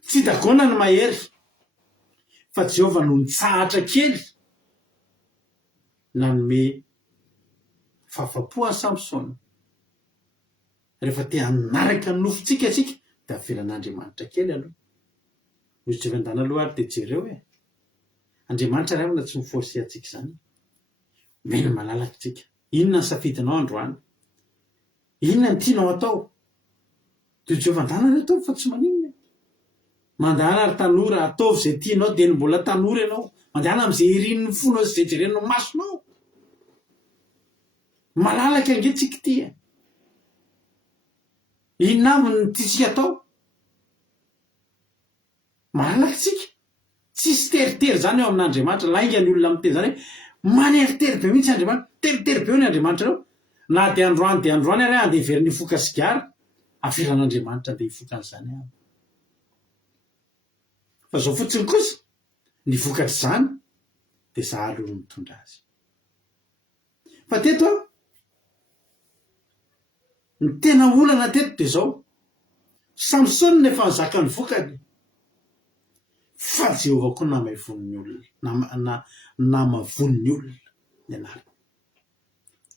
Tsy Dagona ny mahery, fa Jehovah no nitsahatra kely nanome fahafapo Samsona. Rehefa te hanaraka ny nofontsika atsika dia avelan'Andriamanitra kely aloha. Hoy Jehovah ndana aloha ary dia jereo hoe Andriamanitra ray amina tsy miforce atsika izany. Mena malalaka tsika. Inona ny safidinao androany? Inona ny tianao atao? Dia Jehovah ndana ary atao fa tsy maninona. Mandana ary tanora ataovy izay tianao dia mbola tanora ianao. Mandana amin'izay irin'ny fonao sy izay jerenao masonao. Malalaka angetsika ty. Inona aminy tiantsika atao? Malalaka tsika. Tsisy teritery zany eo amin'Andriamanitra. Lainga ny olona miteny zany hoe maneritery be mihitsy Andriamanitra. Teritery be eo ny Andriamanitra eo. Na dia androany ary andeha very ny foka sigara, avelan'Andriamanitra andeha hifoka an'izany ao. Fa zao fotsiny kosa ny vokatra izany dia zahalo no mitondra azy. Fa teto ny tena olana teto dia zao, Samsona efa nizaka ny vokany, fa Jehovah koa namaivon'ny olona, namavon'ny olona ny anarany.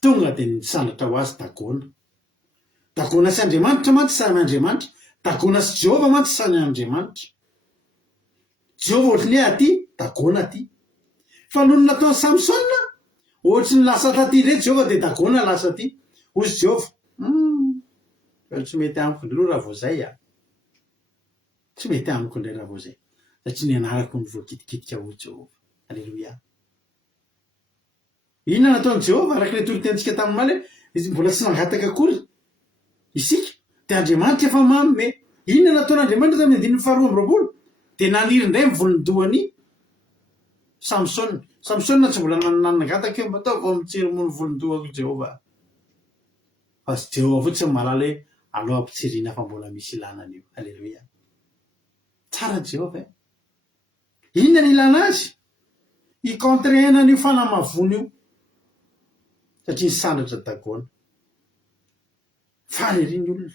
Tonga dia nisandratra ho azy Dagona. Dagona sy Andriamanitra mantsy samy Andriamanitra, Dagona sy Jehovah mantsy samy Andriamanitra. Jehovah ohatry ny aty, Dagona aty. Fa noho ny nataon'ny Samsona, ohatry ny lasa taty reto Jehovah dia Dagona lasa aty. Hoy Jehovah, tsy mety amiko indray raha vao zay. Tsy mety amiko indray raha vao zay. Satria ny anarako ny voakitikitika ho Jehovah. Alleluia. Inona nataon'i Jehovah araka ilay torotentsika tamin'ny maly, izy mbola tsy nangataka akory. Isika dia Andriamanitra efa manome. Inona nataon'Andriamanitra tamin'ny 2:20 dia naniry indray ny volondohany Samsona. Samsona tsy mbola nangataka eo mba atao vao mitsiry volondohako Jehovah. Fa sy Jehovah fotsiny mahalala hoe alao ampitsiriana fa mbola misy ilana an'io. Alleluia. Tsara Jehovah. inona ny ilana azy icontrena ny fanamavony io satria ny sandratra dagoana faly ry ny olona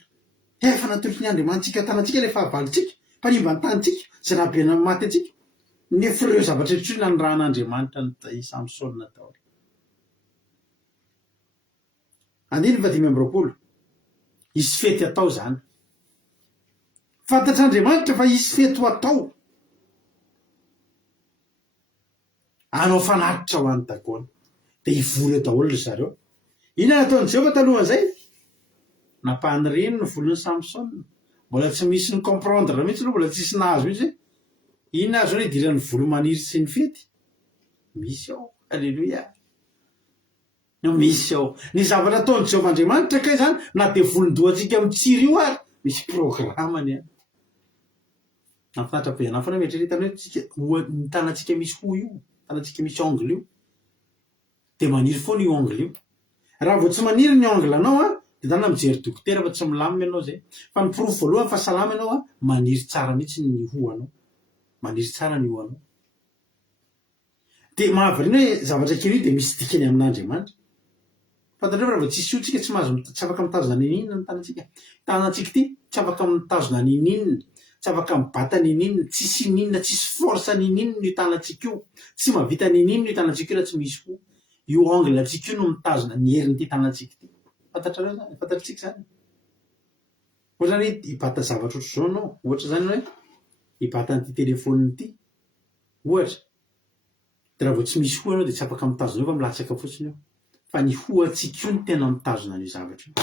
efa natolotry ny andriamanitsika tanantsika le fahavalitsika mpanimba ny tanitsika zay rahabeana maty atsika nefa ireo zavatra rehetrina ny rahan'andriamanitra ny Samsona tao. Andiny 5 isy fety atao zany. Fantatr'andriamanitra fa isy fety ho atao. Anao fanatitra ho an'ny dagoana. Dia hivory eo daholo ry zareo. Inona nataon'i Jehovah talohan'izay? Napahany reny ny volon'ny Samsona. Mbola tsy misy ny comprendre mihitsy aloha, mbola tsisy nahazo mihitsy. Inona azo hoe idiran'ny volo maniry sy ny fety? Misy ao. Alleluia. Misy ao. Ny zavatra ataon'i Jehovah Andriamanitra kay zany na dia volondohantsika mitsiry io ary misy programany any. Nafinaritra be anao foana mieritrereta hoe ny tanantsika misy ho io, tanantsika misy ongle io. Dia maniry foana io ongle io. Raha vao tsy maniry ny ongle anao dia tana mijery dokotera fa tsy milamina ianao zay. Fa ny pirofo voalohany fa salama ianao maniry tsara mihitsy ny ho anao. Maniry tsara ny ho anao. Dia mahavariana hoe zavatra kely io dia misy dikany amin'Andriamanitra. Fantatrao raha vao tsisy io tsika tsy afaka mitazona ninina ny tanantsika. Tanantsika ity tsy afaka mitazona ninina, tsy afaka mibata ninina, tsisy ninina, tsisy force ninina io tanantsika io. Tsy mahavita ninina io tanantsika io raha tsy misy ho. Io ongle antsika io no mitazona ny herin'ity tanantsika ity. Fantatrareo zany, fantatritsika zany. Ohatra hoe hibata zavatra ohatr' izao anao, ohatra zany hoe hibata an'ity telefonina ity. Ohatra. Dia raha vao tsy misy ho anao dia tsy afaka mitazona io fa milatsaka fotsiny io. Fa ny ho antsika io no tena mitazona ny zavatra io.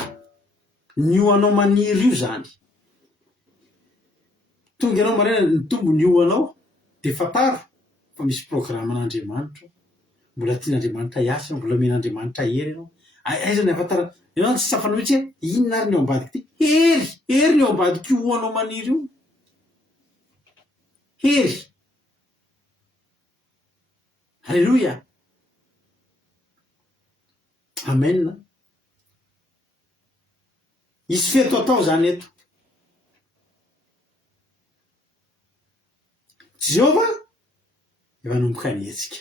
Ny ho anao maniry io zany. Tonga ianao maraina ny tombo ny ho anao dia fataro fa misy programan'Andriamanitra. Mbola tian'Andriamanitra hiasa, mbola men'Andriamanitra hery ianao. Aiza ny afatara ianao tsy safana mihitsy hoe inona ary ny ao ambadika ity? Hery ny ao ambadika io ho anao maniry io. Hery. Alléluia. Amen. Isy feto atao zany eto. Jehovah efa nanomboka nietsika.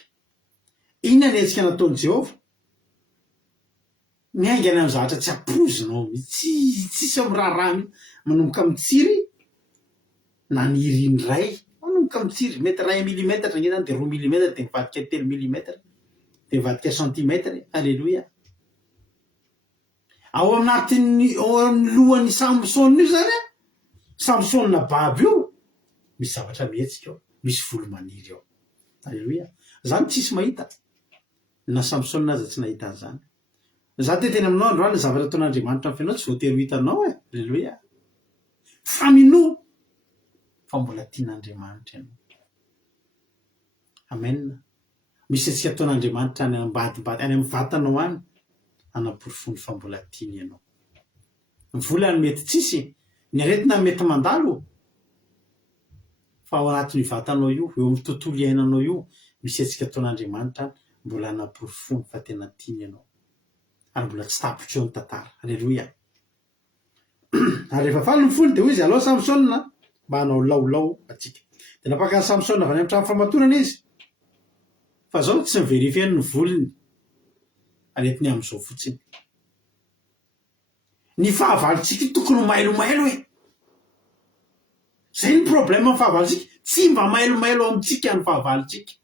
Inona ny hetsika nataon'i Jehovah? Miaingana amin'ny zavatra tsy ampozinao, tsisy miraharaha manomboka mitsiry na ny iriny ray, manomboka mitsiry mety 1 milimetatra ngezany dia 2 milimetatra dia mivadika 3 milimetatra dia mivadika centimetatra. Alléluia. Ao amin'ny lohan'ny Samsona io zany Samsona baby io misy zavatra mihetsika ao, misy volo maniry ao. Alléluia. Zany tsisy mahita. Na Samsona aza tsy nahita an'izany. Za tena aminao androany ny zavatra ataon'Andriamanitra amin'ny fiainao tsy voatery ho hitanao. Alléluia. Famino fa mbola tian'Andriamanitra ianao. Amen. Misy antsika ataon'Andriamanitra any ambadibady any amin'ny vatanao any hanam-porofony fa mbola tiany ianao. Ny volany mety tsisy, ny aretina mety mandalo. Fa ao anatin'ny vatanao io, eo amin'ny tontolo iainanao io, misy antsika ataon'Andriamanitra mbola hanam-porofony fa tena tiany ianao. Ary mbola tsy tapitra eo ny tantara. Alléluia. Ary rehefa faly ny fony dia hoy izy alao Samsona mba hanao laolao atsika. Dia napaka ny Samsona avy any amin'ny trano famatorana izy. Fa zao tsy niverifeny ny volony. Aretiny amin'izao fotsiny. Ny fahavalitsika tokony mailomailo e. Zay ny problème amin'ny fahavalitsika. Tsy mba mailomailo amintsika ny fahavalitsika.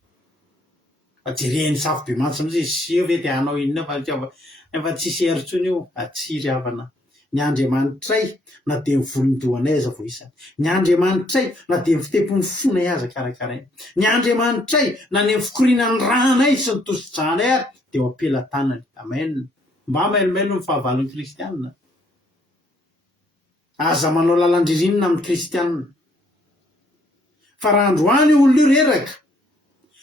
Fa jereny safo be mantsy amin'izay sy ve dia hanao inona fa tsisy hery-tsony io atsiry havana. Ny Andriamanitray na dia ny volondohanay aza vao isany. Ny Andriamanitray na dia ny fitepon'ny fonay aza karakaraina. Ny Andriamanitray na ny fikorianany ranay sy ny tosi-dranay ary dia eo ampelatanany. Amen. Mba mailomailo ny fahavalon'ny kristianina. Aza manao lalan-dririnina amin'ny kristianina. Fa raha androany olona io reraka,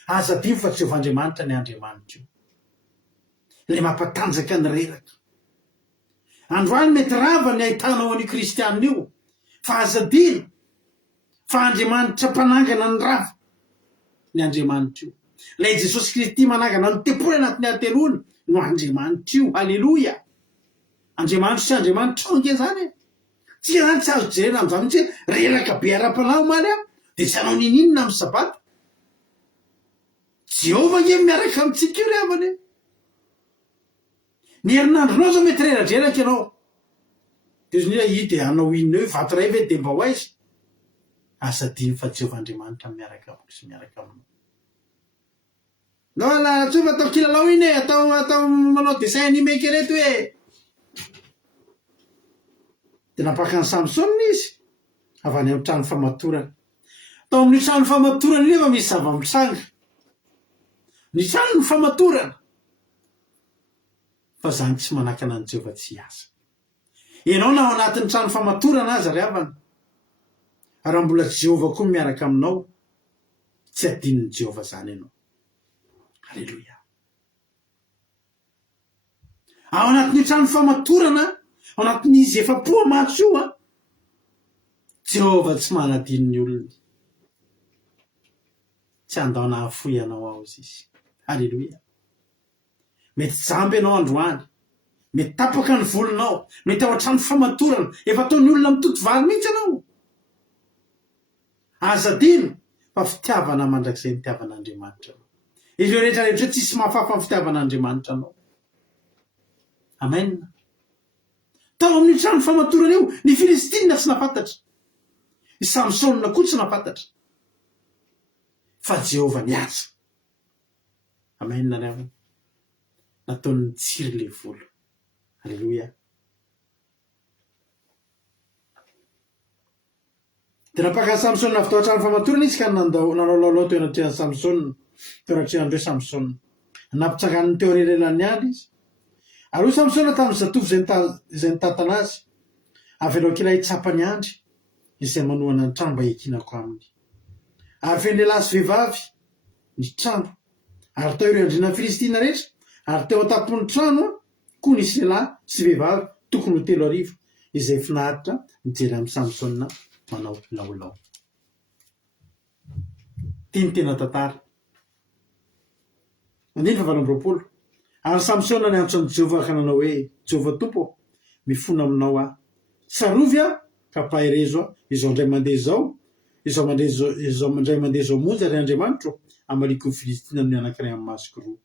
aza dimy fa tsy Jehovah-Andriamanitra ny Andriamanitra io. Le mampatanjaka ny reraka. Androany mety rava ny ahitanao an'io kristianina io, fa aza dimy fa Andriamanitra mpanangana ny rava ny Andriamanitra io. Ilay Jesosy Kristy manangana ny tempony anatin'ny ateloana no Andriamanitra io. Alléluia. Andriamanitra sy Andriamanitra tonga zany. Tsika zany tsy azo jerena amin'izany mihitsy hoe reraka be ara-panahy omaly dia tsy hanao ninina amin'ny sabata. Jehovah nge miaraka amintsika io ry havany. Ny herinandronao zao mety reradreraka ianao. De izy ny dia hanao inona eo vato ray ve de mba ho aiza. Asa diny fa Jehovah Andriamanitra miaraka amiko sy miaraka aminao. No la tsofa atao kilalao iny atao manao dessin animé reto hoe. De napaka ny Samsona izy avy any amin'ny trano famatorana. Tao amin'ny trano famatorana io efa misy zava-mitranga. Ny trano ny famatorana. Fa zany tsy manakana an Jehovah tsy asa. Ianao na ao anatin'ny trano famatorana aza ry havana. Raha mbola Jehovah koa miaraka aminao, tsy adin'ny Jehovah zany ianao. Halleluja. Ao anatin'ny trano famatorana, ao anatin'izy efa-po maty io Jehovah tsy manadino ny olony. Tsy andao nahafoy ianao ao izy. Halleluja. Mety jamby ianao androany. Mety tapaka ny volonao. Mety ao an-trano famatorana. Efa ataon'ny olona mitoto vary mihitsy ianao. Aza dino fa fitiavana mandrakizay ny fitiavan'Andriamanitra. Ireo rehetra tsisy mahafafa ny fitiavan'Andriamanitra anao. Amen. Tao amin'ny trano famatorana io, ny Filistina tsy nafantatra. Ny Samsona koa tsy nafantatra. Fa Jehovah niasa. Amen ry havana. Nataony tsiry le volo. Halleluja. De napaka Samsona avy tao an-trano famatorana izy ka nanao lalao teo anatrehany Samsona. Teo anatrehany Samsona. Nampitsangan'ny teo anelan'ny andro izy. Ary Samsona tamin'ny zatovy izay nitantana azy. Avy ianao kilay tsapany andry izay manohana ny trano mba hikinako aminy. Ary feny lehilahy sy vehivavy ny trano. Ary tao ireo andriana Filistina rehetra. Ary teo an-tampon'ny trano koa nisy lehilahy sy vehivavy tokony ho 3,000 izay finaritra mijery amin'ny Samsona manao laolao. Tiany tena tantara. Andiny 7. Ary Samsona niantson'i Jehovah ka nanao hoe, Jehovah Tompo, mifona aminao aho. Tsarovy aho ka paherezo izao indray mandeha izao, izao mandray mandeha izao monjy ary Andriamanitra amaliko ny Filistina ny anankiray amin'ny masoko roa.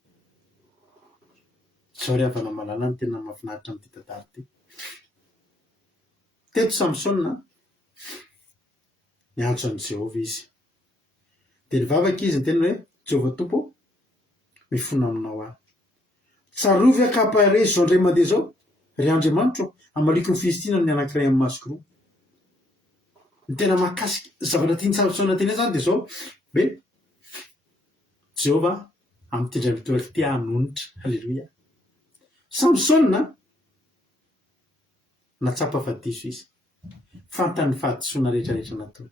Zao ry havana malala ny tena mahafinaritra amin'ity tantara ity. Teto Samsona niantso an'i Jehovah izy. De nivavaka izy ny tena hoe, Jehovah Tompo, mifona aminao aho. Tsarovy aho ka paherezo izao indray mandeha izao, ry Andriamanitra amaliko ny Filistina ny anankiray amin'ny masoko roa. Ny tena mahakasika zavatra tiany Samsona tena zany de zao hoe Jehovah amin'ny ty indray mitoraka ty hanonitra. Halleluja. Samsona natsapa fadiso izy. Fantany fahadisoana rehetrarehetra nataony.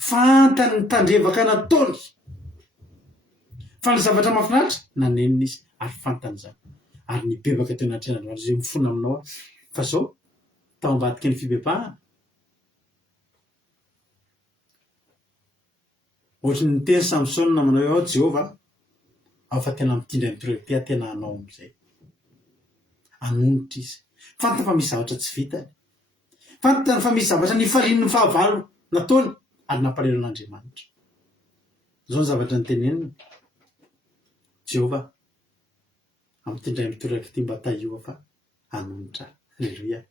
Fantany ny tandrevaka nataony. Fa ny zavatra mahafinaritra nanenina izy ary fantany zany. Ary nibebaka teo anatrehany izay mifona aminao fa zao tao ambadika ny fibebahana. Ohatrany ny teny Samsona manao hoe Jehovah ao fa tena mitindra mitoraka ty tena hanao am'izay. Hanonitra izy. Fantany fa misy zavatra tsy vitany. Fantany fa misy zavatra nifalin'ny fahavalo nataony ary nampalelo an'Andriamanitra. Zao ny zavatra niteneniny. Jehovah amitindray mitoraka ty mba tahiova fa hanonitra. Halleluja.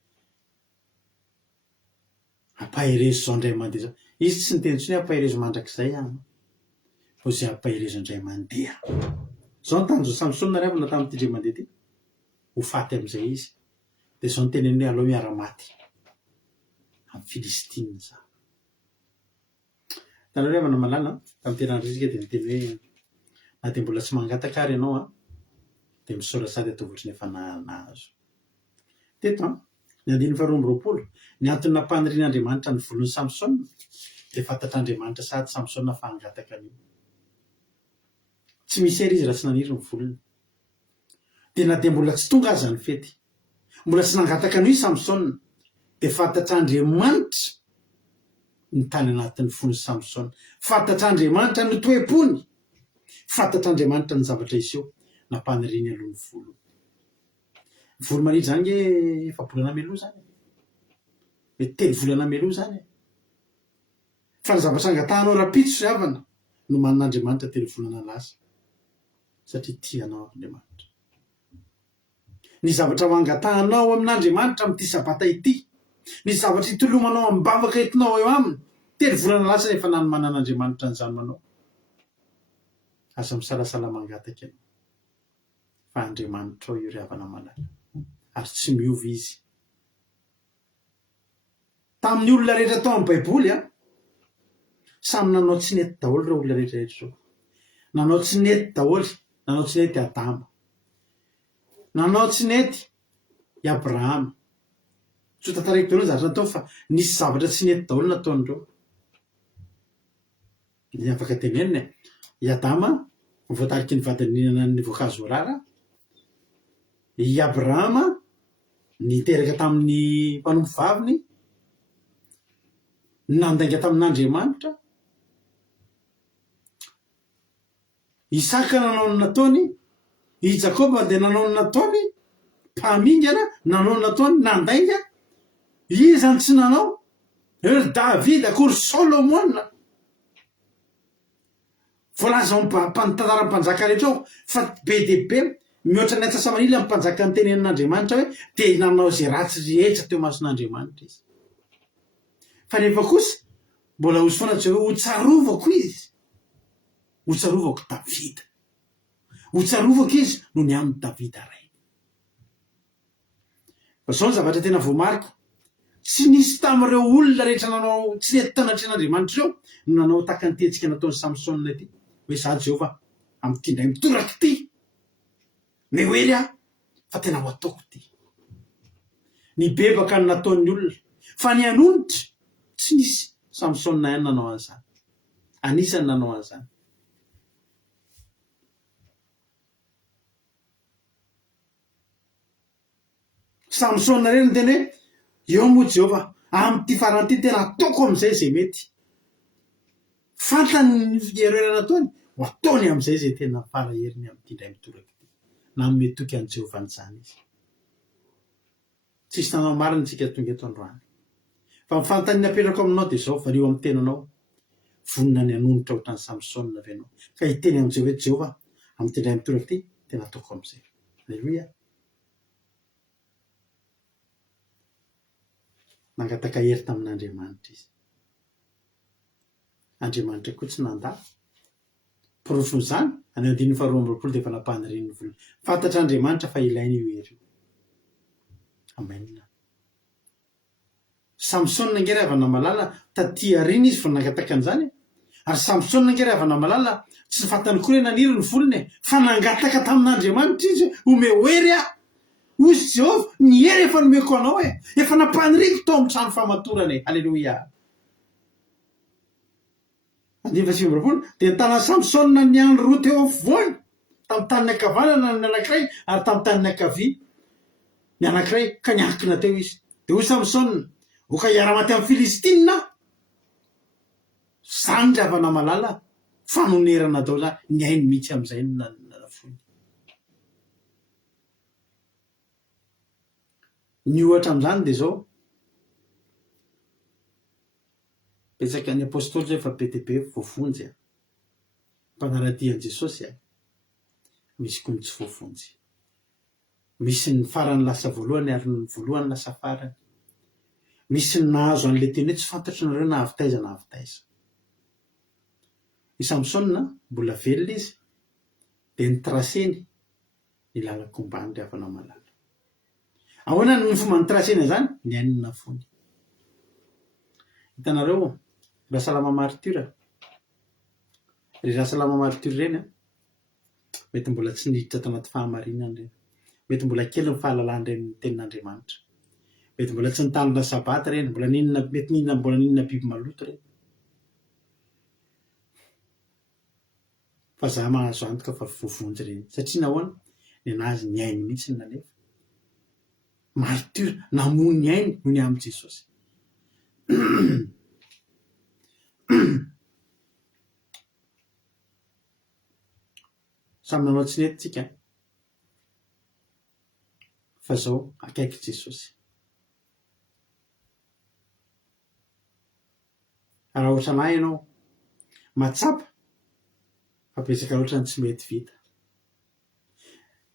Ampaherezo zao indray mandeha zao. Izy tsy niteny tsony ampaherezo mandrakizay fa zay ampaherezo indray mandeha. Zao ny tanjo Samsona ry havana tamin'ity indray mandeha ty. Ho faty am'izay izy. De zao ny teneny hoe alao miara-maty amin'ny Filistina za. Tanao ry havana malala tamin'ny tena andrisika de niteny hoe na de mbola tsy mangataka ary ianao de misaora sady atao ohatry ny efa nahazo. Teto ny 220 ny antony nampanirian'Andriamanitra ny volon'ny Samsona de fantatr'Andriamanitra sady Samsona fa hangataka an'io. Tsy misy izy raha tsy naniry ny volony. De na de mbola tsy tonga aza ny fety. Mbola tsy nangataka an'io Samsona de fantatr'Andriamanitra ny tany anatin'ny fon'ny Samsona. Fantatr'Andriamanitra ny toe-pony. Fantatr'Andriamanitra ny zavatra iseho nampaniriny aloha ny volony. Ny volo maniry zany nge efa volana meloa zany. Mety 3 volana meloa zany. Fa ny zavatra angatahanao rapitso ry havana no manan'Andriamanitra 3 volana lasa. satria tianao Andriamanitra. Ny zavatra mangatahanao amin'Andriamanitra amin'ity sabata ity, ny zavatra hitolomanao ambavaka entinao eo aminy, telo volana lasa rehefa nanomanan'Andriamanitra an'izany manao. Aza misalasala mangataka ianao fa Andriamanitra ao io ry havana malala, ary tsy miova izy. Tamin'ny olona rehetra tao amin'ny Baiboly samy nanao tsy nety daholo ireo olona rehetrarehetra zao. Nanao tsy nety daholo, nanao tsy nety Adama, nanao tsy nety i Abrahama. Tsy ho tantariko daholo zavatra natao fa nisy zavatra tsy nety daholo nataon'ireo. Ny afaka tenenina i Adama voatariky ny vadiny nihinana ny voankazo voarara, i Abrahama niteraka tamin'ny mpanompo vaviny, nandainga tamin'Andriamanitra, Isaka nanao ny nataony, i Jakoba dia nanao ny nataony, mpamingana nanao ny nataony, nandainga. Izy zany tsy nanao, ry David akory Solomona. Voalaza mpanotantaram-panjaka rehetra ao fa be dia be mihoatra ny Antsasamanila amin'ny mpanjaka ny tenenin'Andriamanitra hoe dia nanao izay ratsy rehetra teo mason'Andriamanitra izy. Fa nefa kosa mbola ozy foana tsy hoe hotsarovako izy, hotsarovako Davida, hotsarovako izy no ny amin'ny Davida ray. Fa zao ny zavatra tena voamariko, tsy nisy tamin'ireo olona rehetra nanao tsy nety tanatren'Andriamanitra ireo no nanao tahaka ny tetsika nataony Samsona ity, hoe za Jehova amin'ity indray mitoraka ity, mehoery fa tena ho ataoko ity. Ny bebaka ny nataon'ny olona, fa ny anonitra tsy nisy Samsona ihany nanao an'izany, anisany nanao an'izany. Samsona reny tena hoe eo moa Jehova amin'ity faran'ity tena ataoko amin'izay izay mety. Fantany ny fieroerana ataony, ho ataony amin'izay izay tena faraheriny amin'ity indray mitoraka ity, na metoky an'i Jehova an'izany izy. Tsisy tanao marina tsika tonga eto androany. Fa ny fantany napetrako aminao dia izao, vario amin'ny tenanao, vonina ny anonitra ohatran'ny Samsona avy ianao. Ka hiteny amin'izay hoe Jehova amin'ity indray mitoraka ity tena ataoko amin'izay. Alleluia. Nangataka hery tamin'Andriamanitra izy. Andriamanitra koa tsy nandà. Porofon'izany any 2:4 dia efa napahany reny volony. Fantatra Andriamanitra fa ilainy io hery io. Amen. Samsona ngery havana malala taty arina izy vao nangataka an'izany. Ary Samsona ngery havana malala tsy fantany koa hoe naniry ny volony, fa nangataka tamin'Andriamanitra izy ome hery ozy Jehova ny hery efa nomeko anao efa napaniriko tao amin'ny trano famatorana. Alleluia. 2:20 dia nitana Samsona ny andro roa teo afovoany, tamin'ny taniny ankavanana ny anankiray ary tamin'ny taniny ankavia ny anankiray, ka niankina teo izy. Dia hoy Samsona, oka hiara-maty amin'ny Filistina. Zany ry havana malala, fanonerana dao zany, ny ainy mihitsy amin'izay no nanafony. Ny ohatra amin'izany dia izao, betsaka ny apôstôly zay efa be dia be voafonjy mpanaradian'i Jesosy misy koa ny tsy voafonjy. Misy ny farany lasa voalohany ary ny voalohany lasa farany. Misy ny nahazo an'ilay teny hoe tsy fantatry nareo na avitaiza na avitaiza. I Samsona mbola velona izy dia nitraseny ny lalakomban'ny ry havana malala. Ahoana ny fomba nitrasena izany? Ny ainina fony. Hitanareo rasalama martyra, ry rasalama martyra ireny mety mbola tsy niditra tanaty fahamarinana ireny, mety mbola kely ny fahalalan'ireny ny tenin'Andriamanitra, mety mbola tsy nitanona sabata ireny, mbola ninona, mety mbola ninona biby maloto ireny. Fa za mahazo antoka fa voavonjy ireny, satria nahoana ny anazy ny ainy mihitsy ny nanefa. Martyra namony ny ainy noho ny amin'i Jesosy. Samy nanao tsy nety tsika, fa zao akaiky Jesosy. Raha ohatra nahy ianao matsapa, fa betsaka loatra ny tsy mety vita.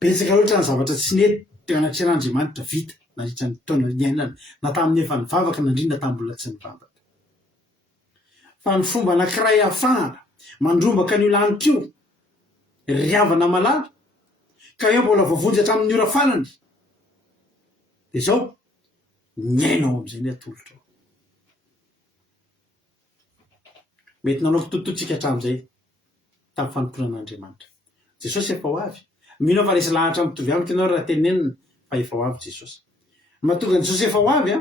betsaka loatra ny zavatra tsy nety anatreran'andriamanitra vita nandritra ny taona ny ainana na tamin'ny efa nivavaka nandrindra tambola tsy nivavaka fa ny fomba anankiray ahafahana mandrombaka ny laniko riavana malala ka eo mbola voavonjy hatramin'ny ora farany de zao nyainao am'izay ny atolotra mety nanao fitototsika hatramin'izay tamin'ny fanomporan'andriamanitra jesosy efa ho avy mino fa resy lahatra mitovy amiko ianao raha tenenina fa efa ho avy jesosy mahatonga ny jesosy efa ho avy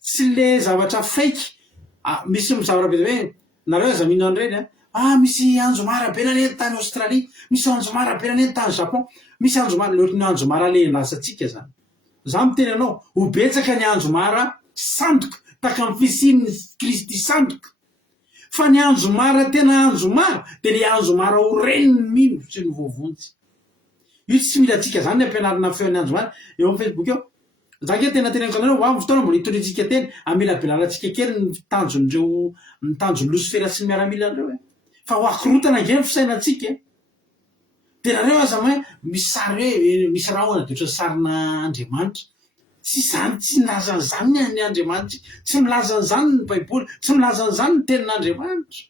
tsy le zavatra faiky misy mizavatra be hoe nareo aza mino an'ireny misy anjomara be naneny tany Australie misy anjomara be naneny tany Japon misy anjomara loatry ny anjomara le nasatsika zany za miteny anao ho betsaka ny anjomara sandoka taka amin'ny fisian'ny Kristy sandoka fa ny anjomara tena anjomara de le anjomara ho reniny mino sy ny voavonjy io tsy mila atsika zany ny ampianarina feon'ny anjomara eo amin'ny Facebook eo zake tena teneniko anareo ho fotoana mbola hitondratsika teny amela belalatsika kely ny tanjon'ireo ny tanjon'ny losifera sy ny miaramila an'ireo fa ho akorotana nge fisainatsika de nareo aza mae misy sary hoe misy raha hoana de ohatry sarina Andriamanitra tsy zany tsy milazan'zany ny Andriamanitra tsy milazan'zany ny baiboly tsy milazan'zany ny tenin'Andriamanitra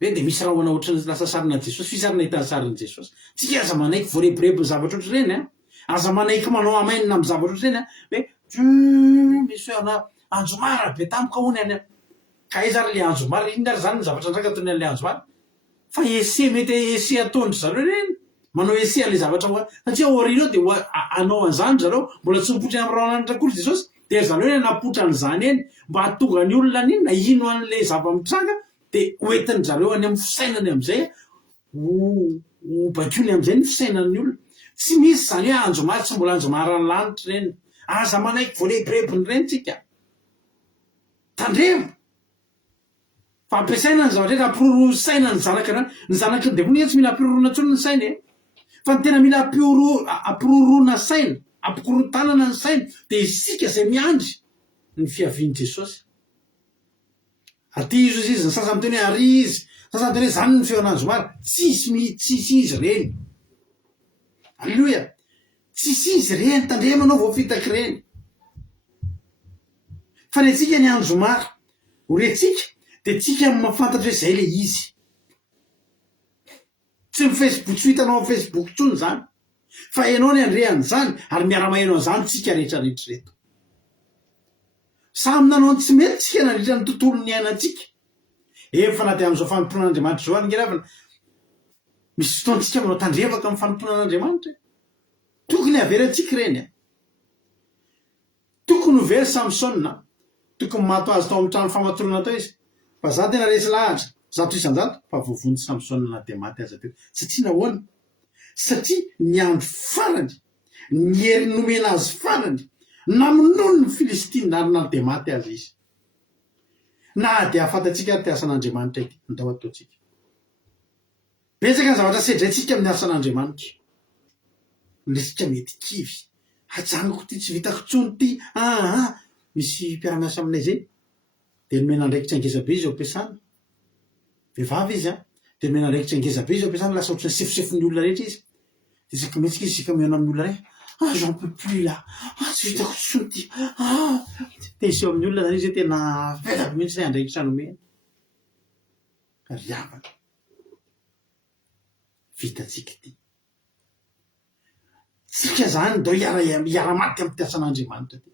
hoe de misy raha hoana ohatrany lasa sarina Jesosy fisarina hitany sariny Jesosy tsika aza manaiky voareborebo ny zavatra ohatry reny aza manaiky manao amainina amin'ny zavatra ohatry reny hoe misy hoe ana anjomara be tampoka hony any ka iza ary le anjomara iny ary zany ny zavatra andraka toy ny an'le anjomara fa ese mety ese atondry zareo reny manao ese le zavatra satria orina eo de anao an'izany zareo mbola tsy mipotra amin'ny rahananitra kory Jesosy de zareo eny napotra an'izany eny mba hahatonga ny olona aniny na ino an'le zava-mitranga de hoentiny zareo any amin'ny fisainany am'izay ho bakiony am'izay ny fisainan'ny olona tsy misy zany hoe anjomara tsy mbola anjomara ny lanitra reny aza manaiky voalehiberebony reny tsika tandremo fa ampiasaina ny zavatra raha ampiroro saina ny zanaka ny zanaka ny devony tsy mila ampirorona tsony ny saina fa ny tena mila ampirorona saina ampikorotanana ny saina de isika zay miandry ny fiaviany Jesosy aty izy ny sasany teny hoe ary izy sasany teny hoe zany ny feon'anjomara tsisy izy reny alleloia tsisy izy reny tandremanao voafitaky reny fa ny atsika ny anjomara horetsika de tsika mahafantatra hoe zay le izy tsy my Facebook tsy hitanao amin'ny Facebook tsony zany fa ianao ny andrean'zany ary miara-maheno an'izany tsika rehetrarehetra reto samy nanao ny tsy mety tsika nandritra ny tontolo ny ainatsika efa na de am'izao fanomponan'Andriamanitra zao ary ngerafana misy fotoantsika manao tandrevaka amin'ny fanomponan'Andriamanitra tokony averatsika reny tokony ho very Samsona tokony mato azy tao amin'ny trano famatorana tao izy fa za tena resy lahatra zato isan-jato fa voavonjy Samsona na de maty aza teo satria nahoana satria ny andro farany ny hery nomena azy farany namonono ny Filistina ary na de maty azy izy na de ahafantatsika ty asan'Andriamanitra ity ndao ataotsika betsaka ny zavatra sedraitsika amin'ny asan'Andriamanitra lesika mety kivy hajangako ty tsy vitako tsony ty misy mpiara-miasa aminay zay de nomena andraikitra angezabe izy ao ampiasana vehivavy izy de nomena andraikitra angezabe izy ao ampiasana lasa ohatrany sefosefon'ny olona rehetra izy de zaka metsika izy zaka mihana amin'ny olona ray j'en peux plus là tsy vitako tsony ty de iseho amin'ny olona zany izy tena velako mihitsy zay andraikitra nomena riavana vitatsika ty tsika zany ndao hiara-maty amin'ny tiasan'Andriamanitra ty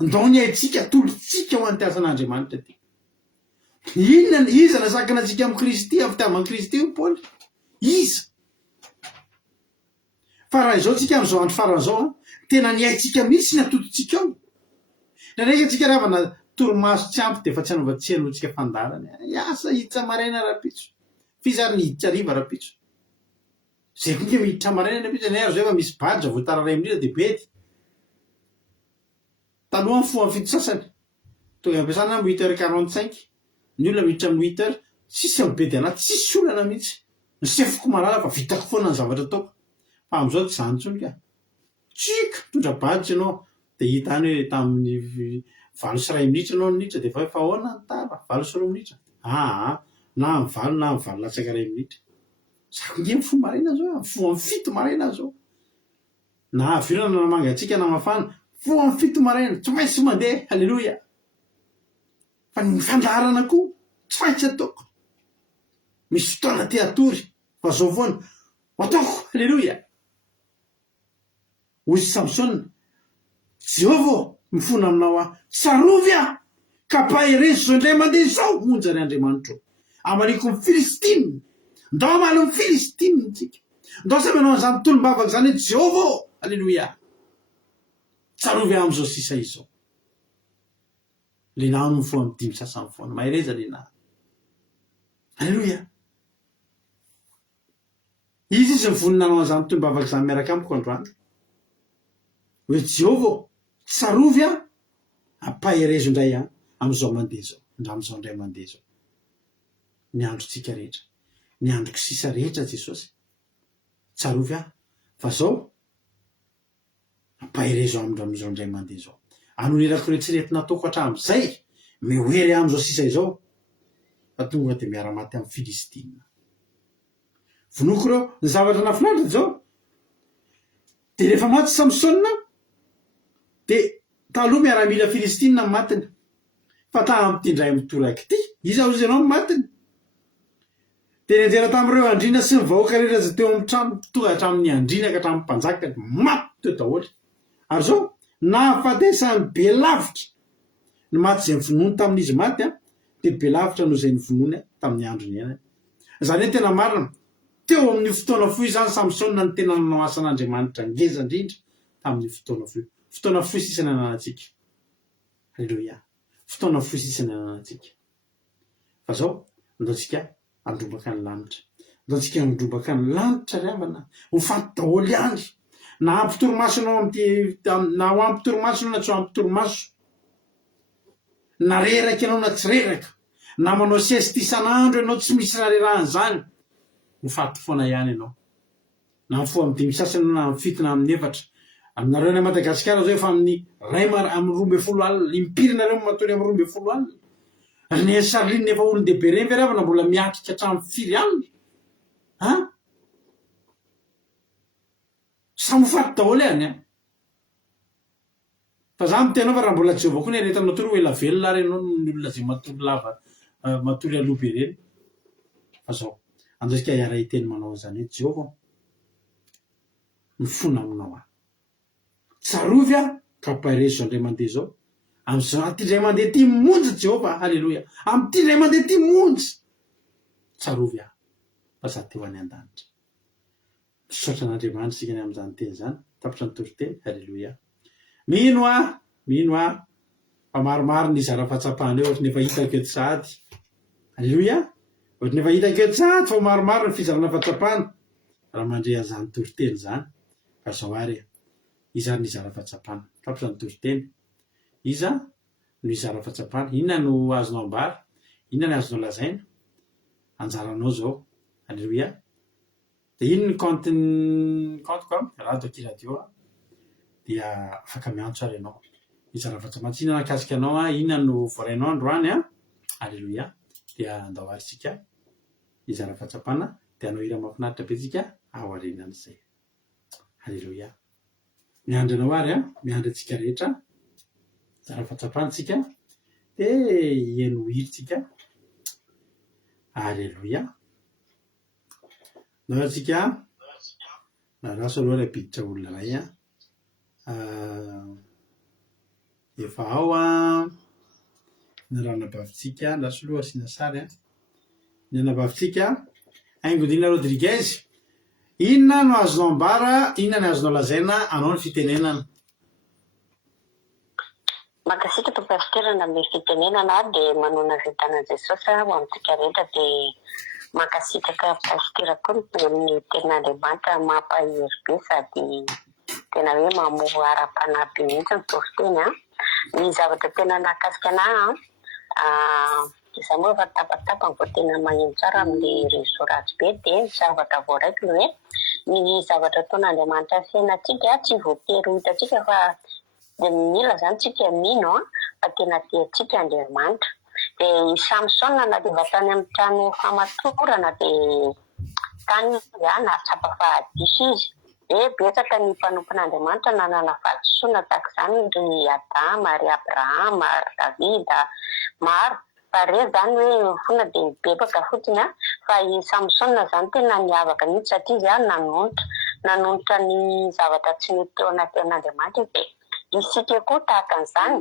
ndao ny aitsika tolotsika ho an'ny tiasan'Andriamanitra ty inona iza nasakana atsika amin'ny Kristy amin'ny fitiavan'ny Kristy io Paoly iza fa raha izao tsika am'izao andro faran'izao tena ny aitsika mihitsy ny atototsika ao ndraindraiky atsika ravana torimaso tsy ampy de efa tsy hanovatsiano tsika fandarany iasa hiditra maraina rapitso fizary ny hiditra riva rapitso zay koa nke miditra maraina rapitso ny ary zao efa misy badra voatararay amindrina de bety taloha ny foa fito sasany tonga ampiasana 8h45 ny olona miditra amin'ny 8h tsisy amin'ny be de anaty tsisy olana mihitsy ny sefoko malala fa vitako foana ny zavatra ataoko fa am'izao tsy zany tsony ka tsika tondra baditra ianao de hitany hoe tamin'ny 9 minitra anao minitra de efa ahoana ny tara 9 minitra na amin'ny 9 na amin'ny 9 latsaka 1 minitra sakongeny fo maraina zao fo amin'ny fito maraina zao na avirana namanga antsika na mafana fo amin'ny fito maraina tsy maintsy mandeha halleloia fa ny fandarana koa tsy maintsy ataoko misy fotoana ty atory fa zao foana ataoko halleloia ozy Samsona Jehova mifona aminao tsarovy ka paherezo zao indray mandeha zao monja ny Andriamanitra amaniko ny Filistiny ndao amaly ny Filistiny tsika ndao samy anao an'izany tolombavaka zany hoe Jehova halleloia tsarovy am'izao sisa izao lenahy no fo amin'ny 5 sasany foana mahereza lenahy halleloia izy ny vonina anao an'izany tolombavaka zany miaraka amiko androany hoe Jehova tsarovy ampaherezo indray am'izao mandeha zao am'izao indray mandeha zao ny androtsika rehetra ny androko sisa rehetra Jesosy tsarovy fa zao ampaherezo am'izao indray mandeha zao anonerako retsireto nataoko hatramin'izay mehoery am'izao sisa izao fa tonga de miara-maty amin'ny Filistine vonoko reo ny zavatra nafinaritra zao de rehefa maty Samsona de taloha miara-mila Filistine ny matiny fa tamin'ity indray mitoraky ty iza ozy ianao matiny de nenjera tamin'ireo andrina sy ny vahoaka rehetra zay teo amin'ny trano tonga hatramin'ny andrina ka hatramin'ny mpanjaka maty teo daholo ary zao nahafatesany be lavitra ny maty zay nyvonoiny tamin'izy maty de be lavitra noho zay nyvonoiny tamin'ny andro ny ena zany hoe tena marina teo amin'ny fotoana foy zany Samsona ny tena nanao asan'Andriamanitra ngeza indrindra tamin'ny fotoana foy sisany ananantsika halleloia fotoana foy sisany ananantsika fa zao ndaotsika androbaka ny lanitra ndaotsika androbaka ny lanitra riambana ho faty daholo ihany na ampitoromaso anao na ho ampitoromaso na tsy ho ampitoromaso na reraka ianao na tsy reraka na manao sieste isan'andro ianao tsy misy rarerahany zany ho faty foana ihany ianao na fo amin'ny 5 sasany na amin'ny 7 na amin'ny 4 aminareo ny Madagasikara zao efa amin'ny ray amin'ny 12 alina limpirina matory amin'ny 12 alina ny Charline efa olon-dehibe reny ve ravana mbola miatrika hatramin'ny 4 alina samy faty daholo ihany fa za mitenao fa raha mbola Jehova koa ny aretana matory ho ela velona ary ianao ny olona zay matory lava matory aloha be reny fa zao andaosika hiara hiteny manao zany hoe Jehova mifona aminao tsarovy ka paherezo zao indray mandeha zao am'izao ty indray mandeha ty monja Jehova halleloia am'ty indray mandeha ty monja tsarovy fa za teo any an-danitra misaotra an'Andriamanitra sikany amin'izany teny zany tapitra ny toriteny halleloia mino fa maromaro ny zara fahatsapahana eo ohatra nefa hitako eto sahady halleloia ohatra nefa hitako eto sahady fa maromaro ny fizarana fahatsapahana raha mandre an'izany toriteny zany fa zao ary iza ny zara fahatsapahana tapitra ny toriteny iza no izara fahatsapahana inona no azonao ambara inona ny azonao lazaina anjaranao zao halleloia de ino ny compte radio kiradio dia afaka miantso ary ianao izara fahatsapahana tsy inona nakasika anao inona no voarainao androany halleloia dia andao aritsika izara fahatsapahana dia anao hira mahafinaritra be tsika ao aorianan'izay halleloia miandry anao ary miandry antsika rehetra zara fahatsapahana tsika de hieno hiritsika halleloia nao atsika raso aloha ray biditra olona ray efa ao ny ranabavitsika raso aloha asiana sary ny anabavitsika Aingodina Rodriguez inona no azonao ambara inona ny azonao lazaina anao ny fitenenana Makasika tompasiterana amin'ny fitenenana dia manona vitanan'i Jesosy ho amintsika rehetra dia makasitaka pasitera koa amin'ny tenan'Andriamanitra mampahery be sady tena hoe mamoho ara-panahy mihitsy ny toriteny ny zavatra tena nakasika anahy iza moa efa tapatapany vao tena magnino tsara amin'ny réseau ratsy be dia ny zavatra voaraiky hoe ny zavatra ataon'Andriamanitra fiainantsika tsy voatery ho hitantsika fa dia mila zany tsika mino fa tena tiantsika Andriamanitra dia Samsona na dia vatany amin'ny trano famatorana dia tany izy na tsapa fahadisy izy betsaka ny mpanompon'Andriamanitra nanana valisoana tahaka izany ry Adama, ry Abrahama, ry Davida, maro fa re zany hoe fona dia mibebaka fotsiny fa i Samsona zany tena niavaka mihitsy satria izy nanonitra ny zavatra tsy mety teo anaty an'Andriamanitra dia isika koa tahaka an'izany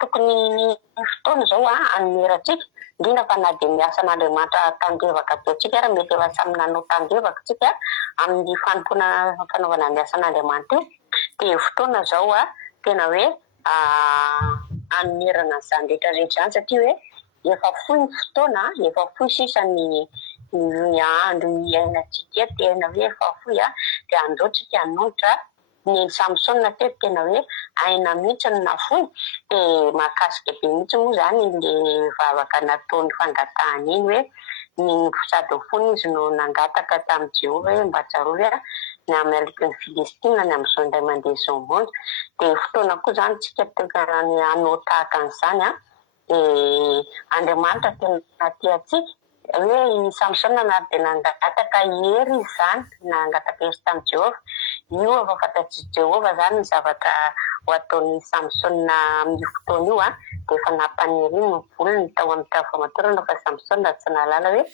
tokony fotoana zao anomeratsika indrindra fa na dia miasa an'Andriamanitra tandrevaka ataotsika raha mety efa samy nanao tandrevaka tsika amin'ny fanaovana ny asa an'Andriamanitra dia fotoana zao tena hoe anomerana an'izany rehetrarehetra zany satria hoe efa fohy ny fotoana efa fohy sisa ny andro iainantsika tena hoe efa fohy dia andao tsika hanonitra ny Samsona tena hoe aina mihitsy ny nafoy dia mahakasika be mihitsy moa zany le vavaka nataony fangatahana iny hoe ny sady fony izy no nangataka tamin'i Jehova hoe mba tsarovy ny Amaleky ny Filistina ny amin'izao indray mandeha izao monja dia fotoana koa zany tsika tokana ny hanao tahaka an'izany dia Andriamanitra tena tiatsika hoe i Samsona na dia nangataka hery izy zany nangataka hery tamin'i Jehova io efa fantatry Jehova zany ny zavatra ho ataon'ny Samsona amin'ny fotoana io dia efa nampaniry ny volony tao amin'ny tafamatorana fa Samsona tsy nalala hoe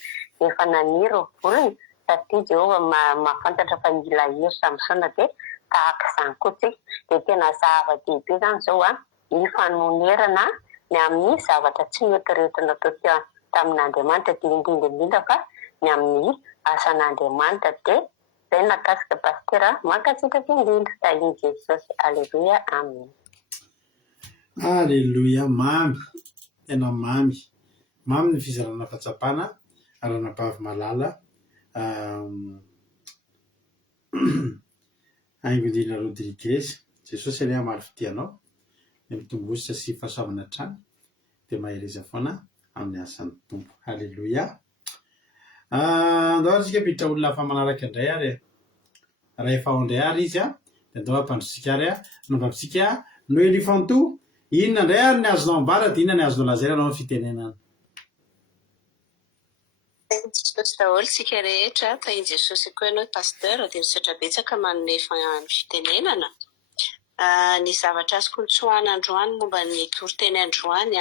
efa naniry ny volony satria Jehova mahafantatra fa mila hery Samsona dia tahaka izany koa tsika dia tena zava-dehibe zany zao ny fanonerana ny amin'ny zavatra tsy mety rehetra natao tamin'Andriamanitra dia indrindra fa ny amin'ny asan'Andriamanitra dia zay nakasika pastera mankasitraka indrindra tahin Jesosy. Alleluia, amen. Alleluia, mamy tena mamy ny fizarana fahatsapana aranabavy malala Aingodina Rodriguez. Jesosy aleha maro fidianao ny mitombosa sy fahasoavana trany dia mahereza foana amin'ny asan'ny tompo. Alleluia. Andao tsika biditra olona hafa manaraka indray ary raha efa ao indray ary izy dia andao ampandrotsika ary nambapitsika Noely Fanto inona indray ary ny azonao ambara dia inona ny azonao lazaina anao amin'ny fitenenana. Jesosy daholo tsika rehetra tahin Jesosy koa ianao pasteur dia misaotra betsaka manome fitenenana. Ny zavatra azoko notsoahana androany momba ny toriteny androany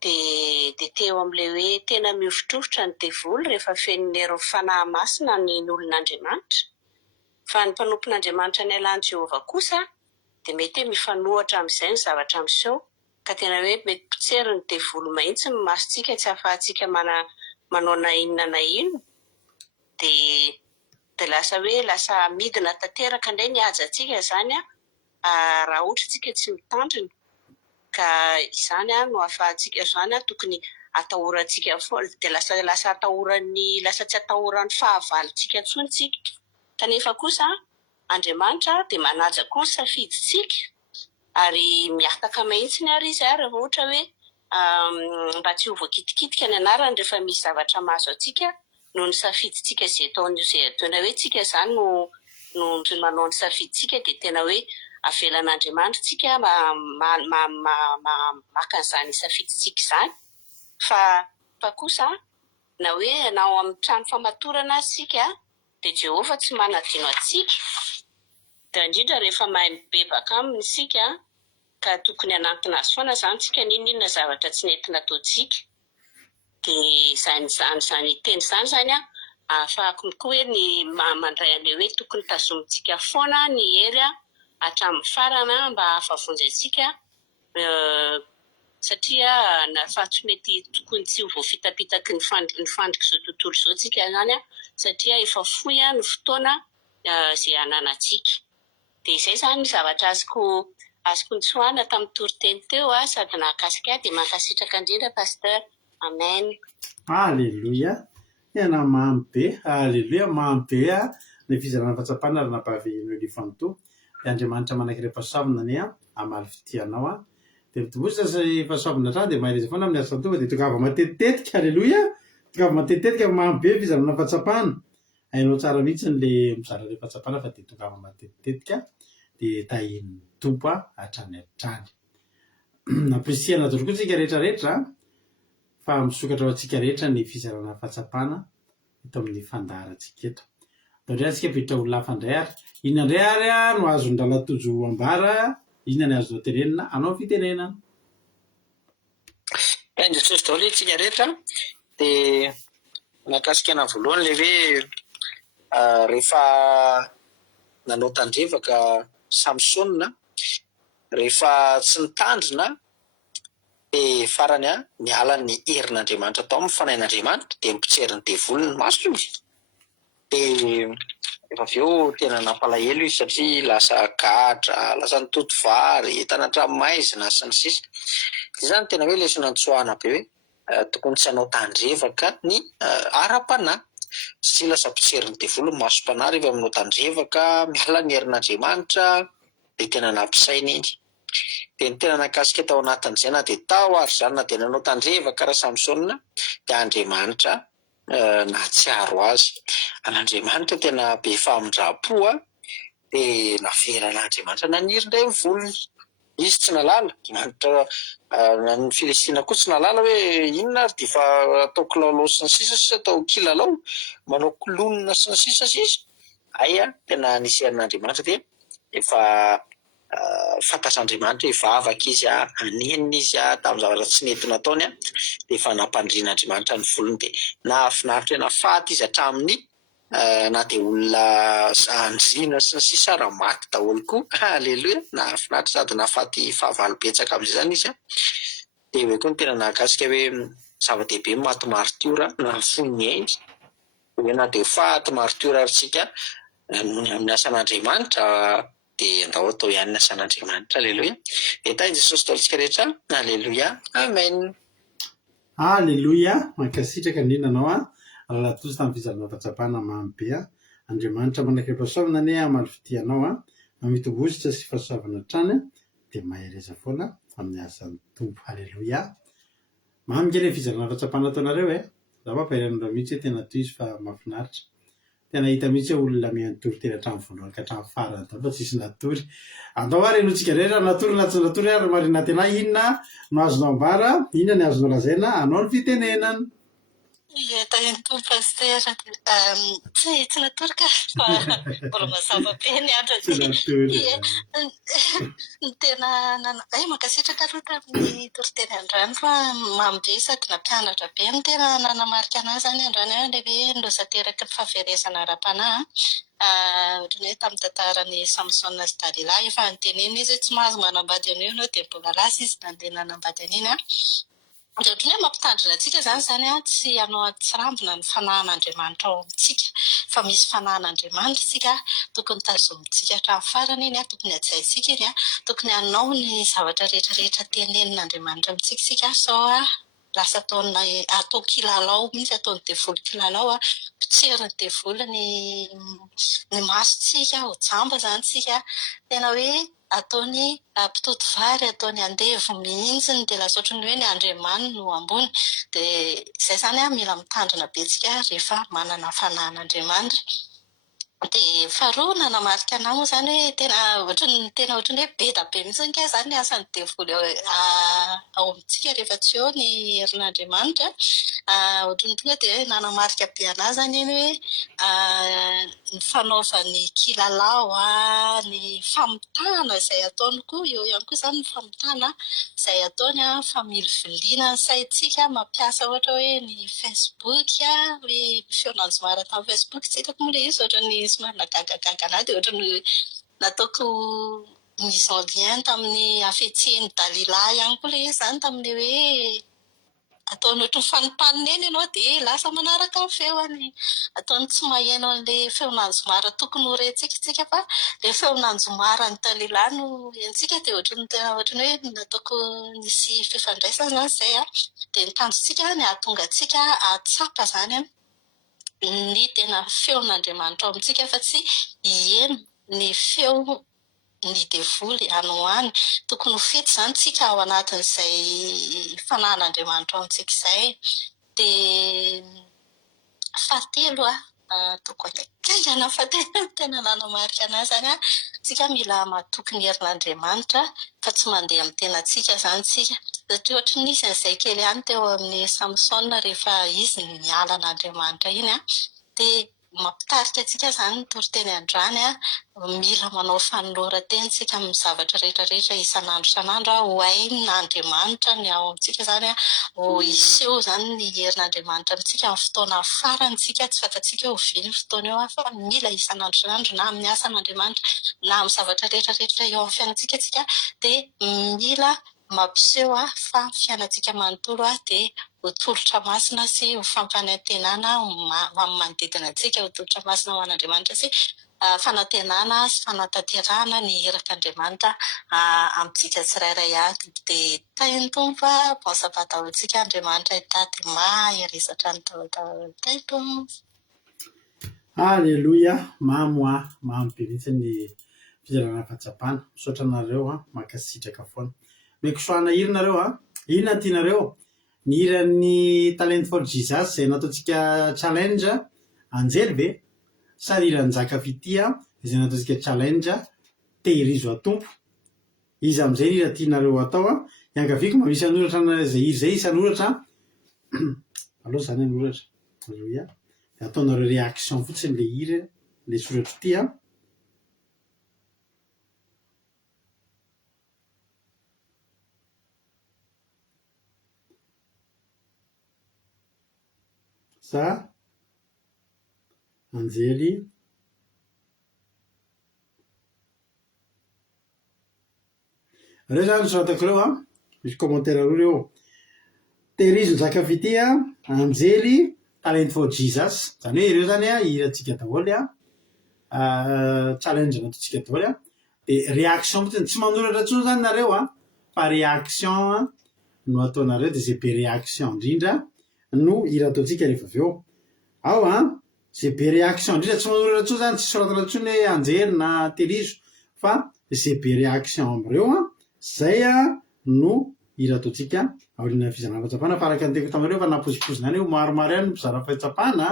dia teo amin'ilay hoe tena miofitrofotra ny devoly rehefa fenon'ireo fanahy masina ny olon'Andriamanitra fa ny mpanompon'Andriamanitra ny alan'i Jehova kosa dia mety hoe mifanohatra amin'izay ny zavatra miseho ka tena hoe mety potsery ny devoly mahitsy ny masontsika tsy ahafahantsika manao na inona na ino dia lasa midina tanteraka indray ny hajantsika zany raha ohatra tsika tsy mitandrina ka izany no ahafahantsika zany tokony atahorantsika foana dia lasa tsy atahoran'ny fahavalontsika intsony tsika kanefa kosa Andriamanitra dia manaja koa ny safidintsika ary miataka mahitsiny ary izy rehefa ohatra hoe mba tsy ho voakitikitika ny anarany rehefa misy zavatra mahazo antsika no ny safidintsika izay ataona hoe tsika zany no manao ny safidintsika dia tena hoe avelan'Andriamanitra tsika maka an'izany safidintsika izany fa kosa na hoe nao amin'ny trano famatorana sika dia Jehova tsy manadino antsika dia indrindra rehefa mahay mibebaka aminy sika ka tokony hanantona azy foana zany tsika ninona zavatra tsy nety nataontsika dia zany teny izany zany ahafahako koa hoe ny mandray an'ilay hoe tokony tazomintsika foana ny hery hatramin'ny farana mba ahafavonjy satria fa tsy mety tokony tsy ho voafitapitaky ny fandriky izao tontolo izao tsika zany satria efa fohy ny fotoana izay ananantsika dia izay zany ny zavatra azoko nitsoahana tamin'ny toriteny teo sady nahakasika dia mankasitraka indrindra pasteur. Amen. Alleluia. Tena mamy be. Alleluia, mamy be ny fizarana fahatsapana aranabavy Noely Fanto. Dia Andriamanitra manankiray pasoavina ny amaly fitianao dia mitombosa sy pasoavina trany dia mahereza foana amin'ny asan'ny tompo dia tokava matetitetika. Alleluia. Tokava matetitetika mamy be fizarana fahatsapana. Hainao tsara mihitsy le mizara le fahatsapana fa dia tokava matetitetika dia tahin'ny tompo hatrany hatrany. Aprisihana tokoa tsika rehetrarehetra fa misokatra ho antsika rehetra ny fizarana fahatsapana eto amin'ny fandaharantsika eto. Indray antsika petra olona hafa indray ary inona indray ary no azon-dralatojo ambara, inona ny azonao tenenina anao fitenenana. Indrisy daholo itsika rehetra dia nakasikana voalohany le hoe rehefa nanao tandrevaka Samsona, rehefa tsy nitandrina dia farany niala ny herin'Andriamanitra tao amin'ny fanahin'Andriamanitra dia mipotsery ny devolony masony. Dia efa avy eo tena nampalahelo izy satria lasa gadra, lasa nitoto vary, tanadranomaizina sy ny sisa. Izany tena hoe lesona nitsoahana be hoe tokony tsy hanao tandrevaka ny ara-panahy. Satria lasa potsery ny devolony masom-panahy rehefa manao tandrevaka, miala ny herin'Andriamanitra dia tena nampisaina iny. Dia ny tena nakasika tao anatin'izay na dia tao ary izany na dia nanao tandrevaka raha Samsona dia Andriamanitra nahatsiaro azy. An'Andriamanitra tena be famindrapo dia naveran'Andriamanitra naniry indray ny volony. Izy tsy nalala, Andriamanitra ny Filistina koa tsy nalala hoe inona ary dia fa atao kilalao sy ny sisa atao kilalao, manao kolonina sy ny sisa. Aya tena nisy herin'Andriamanitra dia efa fantatr'Andriamanitra hoe vavaka izy, anenina izy tamin'ny zavatra tsy nety nataony dia efa nampandrian'Andriamanitra ny volony. Dia nahafinaritra hoe nafaty izy hatramin'ny na dia olona andriana sy ny sisa raha maty daholo koa. Aleloia, nahafinaritra sady nafaty fahavalo betsaka amin'izay zany izy. Dia eo koa ny tena nahakasika hoe zava-dehibe maty martiora na foniny ainy, hoe na dia faty martiora aritsika nohony amin'ny asan'Andriamanitra dia andao atao ihany ny asan'Andriamanitra. Aleloia. Dia ta Jesosy taolitsika rehetra. Aleloia, amen. Aleloia, mankasitraka ninanao raha tozy tamin'ny fizarana fahatsapana mamy be Andriamanitra manakam-pahasoavana ne amaly fitianao mamitobositra sy fahasoavana trany dia mahereza foana amin'ny asan'ny tompo. Aleloia. Mamy kely fizarana fahatsapana ataonareo zava-pairan'ireo mihitsy hoe tena toy izy fa mahafinaritra. Tena hita mihitsy hoe olona miantory tena hatramin'ny voalohany ka hatramin'ny farany daholo tsisy natory. Andao ary enontsika rehetra natory na tsy natory ary marina tena inona no azonao ambara, inona ny azonao lazaina anao ny fitenenana. Tain'ny pastera tsy natory ka fa mbola mazava be ny andro ny tena mankasitraka aloha tamin'ny toriteny Andrano fa mamy be sady nampianatra be ny tena nanamarika anazy zany Andrano le hoe nozateraka ny fahaverezana ara-panahy. Ohatrany hoe tamin'ny tantaran'ny Samsona sy Dalila efa nitenenina izy hoe tsy mahazo manambady an'io ianao dia mbola lasa izy nandeha nanambady an'iny. Dia ohatrany hoe mampitandrina antsika zany tsy hanao atsirambina ny fanahin'Andriamanitra ao amintsika, fa misy fanahin'Andriamanitra isika, tokony tazomintsika hatramin'ny farany iny, tokony hajaintsika iny, tokony hanao ny zavatra rehetrarehetra tenenin'Andriamanitra amintsika isika. Sao lasa atao kilalao mihitsy, ataony devoly kilalao, potseriny devoly ny masontsika, ho jamba zany tsika, tena hoe ataony mpitoto vary, ataony andevo mihintsiny, dia lasa ohatrany hoe ny andriamany no ambony. Dia izay zany mila mitandrina be tsika rehefa manana fanahin'Andriamanitra. Dia faharoa nanamarika anahy moa zany hoe tena ohatrany hoe be da be mihitsy ka zany ny asan'ny devoly ao amintsika rehefa tsy eo ny herin'Andriamanitra. Ohatrany tonga dia nanamarika be anahy zany iny hoe ny fanaovany kilalao, ny famitana izay ataony koa, eo ihany koa zany ny famitana izay ataony familiviliana ny saintsika, mampiasa ohatra hoe ny Facebook, hoe feon'Anjomara tamin'ny Facebook, tsy hitako moa le izy ohatrany somary nagagagaga anahy dia ohatrany nataoko mise en lien tamin'ny hafetsian'ny Dalila ihany koa le izy zany tamin'ny hoe ataony ohatrany fanompanineny ianao dia lasa manaraka ny feony, ataony tsy maheno an'ilay feon'Anjomara tokony ho rentsika fa ilay feon'Anjomara ny Dalila no hentsika. Dia ohatrany hoe nataoko nisy fifandraisana izay dia nitandrotsika ny ahatonga antsika ahatsapa zany ny tena feon'Andriamanitra ao amintsika fa tsy iheno ny feo ny devoly anohany. Tokony ho fety zany tsika ao anatin'izay fanahin'Andriamanitra ao amintsika izay. Dia fahatelo tokony akaingana fahatelo tena nanamarika anazy zany tsika mila mahatoky ny herin'Andriamanitra fa tsy mandeha amin'ny tenantsika zany tsika. Satria ohatry nisy an'izay kely ihany teo amin'ny Samsona rehefa izy niala an'Andriamanitra iny dia mampitarika antsika izany ny toriteny androany mila manao fanoloran-tena tsika amin'ny zavatra rehetrarehetra isan'andro ho hainy n'Andriamanitra ny ao amintsika izany ho hiseho izany ny herin'Andriamanitra amintsika amin'ny fotoana farantsika tsy fantatsika hoe ho vino fotoana eo fa mila isan'andro na amin'ny asan'Andriamanitra na amin'ny zavatra rehetrarehetra eo amin'ny fiainantsika tsika dia mila mampiseho fa fiainantsika manontolo dia ho tolotra masina sy ho fampanantenana amin'ny manodidina antsika ho tolotra masina ho an'Andriamanitra sy fanantenana sy fanatanterahana ny herak'Andriamanitra amintsika tsirairay avy dia tainy tompo bonsabata ho antsika Andriamanitra hitady maherizatra ny tainy tompo. Alleluia, mamy be mihitsy ny fizarana fahatsapana. Misaotra anareo makasitraka foana. Mekosoana hira nareo inona tianareo? Ny hiran'ny Talent for Jesus izay nataontsika challenge anjely be sa hiran'ny Jakafitia izay nataontsika challenge tehirizo atompo. Izy amin'izay hira tianareo atao iangaviako mba misy anoratra izay hira izay isan'oratra aloha izany anoratra. Alleluia. Ataonareo réaction fotsiny le hira le soratra ity sa anjely reo zany soratako reo misy commentaire roa reo tehirizo Jakafitia anjely Talent for Jesus zany hoe ireo zany hirantsika daholo challenge nataontsika daholo dia réaction fotsiny tsy manoratra intsony zany nareo fa réaction no ataonareo dia zay be réaction indrindra no hira ataontsika rehefa avy eo ao zay be réaction indrindra tsy manoratra intsony zany tsy soratana intsony hoe anjely na tehirizo fa zay be réaction amreo zay no hira ataontsika aoriana fizarana fahatsapana fa araka ny teko taminareo fa napozipozy any ho maromaro ihany mizara fahatsapana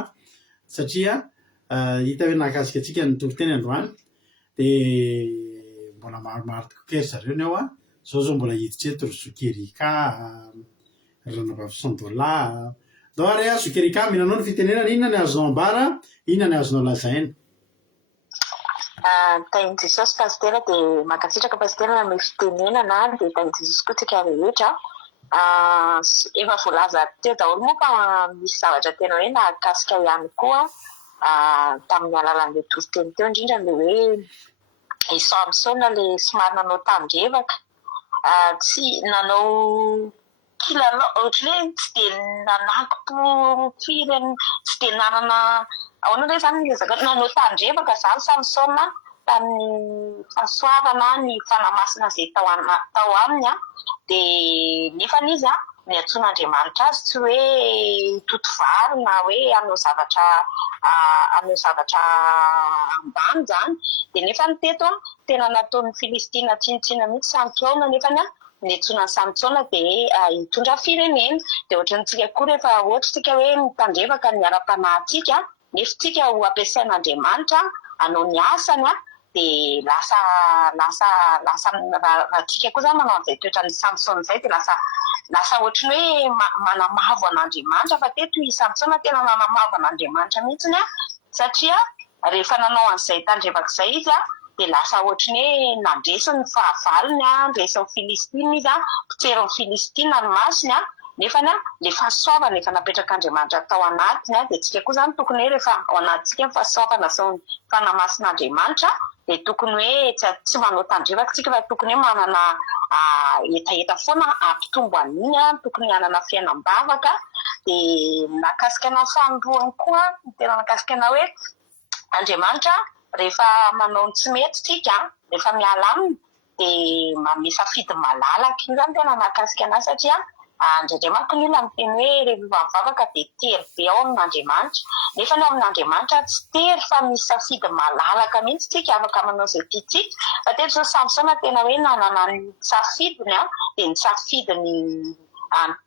satria hita hoe nakasika antsika ny toriteny androany dia mbola maromaro tokoa ry zareo ny ao zao mbola hiditra eto ry Zokerika Ranavavy Sandola doary Zokerika minanao ny fitenenana inona ny azonao ambara inona ny azonao lazaina. Tainy Jesosy pastera dia mankasitraka pastera ny fitenenana dia tainy Jesosy koa tsika rehetra efa voalaza teo daholo moa fa misy zavatra tena hoe nakasika ihany koa tamin'ny alalan'ilay toriteny teo indrindra le hoe Samsona le somary nanao tandrevaka tsy nanao kilalao ohatra hoe tsy dia nanaki-pofiry tsy dia nanana ahoana hoe zany ezaka nanao tandrevaka zany Samsona tamin'ny fahasoavana ny fanamasina izay tao aminy dia nefany izy ny antsoin'Andriamanitra azy tsy hoe totovary na hoe anao zavatra ambany zany dia nefany teto tena nataon'ny Filistina tsinitsina mihitsy Samsona nefany ny antsoina Samsona dia hitondra firenena dia ohatrantsika koa rehefa ohatra tsika hoe mitandrevaka ny ara-panahintsika nefa tsika ho ampiasain'Andriamanitra hanao ny asany dia lasa rahatsika koa zany manao an'izay toetra ny Samsona izay dia lasa ohatry hoe manamavo an'Andriamanitra fa teto i Samsona tena nanamavo an'Andriamanitra mihitsiny satria rehefa nanao an'izay tandrevaka izay izy dia lasa ohatry hoe nandresiny ny fahavalony ndresiny Filistina izy potseriny Filistina ny masiny nefany le fahasoavana efa napetrak'Andriamanitra tao anatiny dia tsika koa zany tokony hoe rehefa ao anatintsika ny fahasoavana sy ny fanamasin'Andriamanitra dia tokony hoe tsy manao tandrevaka tsika fa tokony hoe manana etaeta foana ampitombo an'iny tokony hanana fiainam-bavaka dia nakasika ana fahandroany koa tena nakasika ana hoe Andriamanitra rehefa manao ny tsy mety tsika rehefa miala aminy dia misafidy malalaka iny zany tena nakasika ana satria indraindray manko ny olona miteny hoe rehefa mivavaka dia tery be ao amin'Andriamanitra nefa ny amin'Andriamanitra tsy tery fa misy safidy malalaka mihitsy tsika afaka manao izay tiantsika fa teto zao Samsona tena hoe nanana ny safidiny dia ny safidiny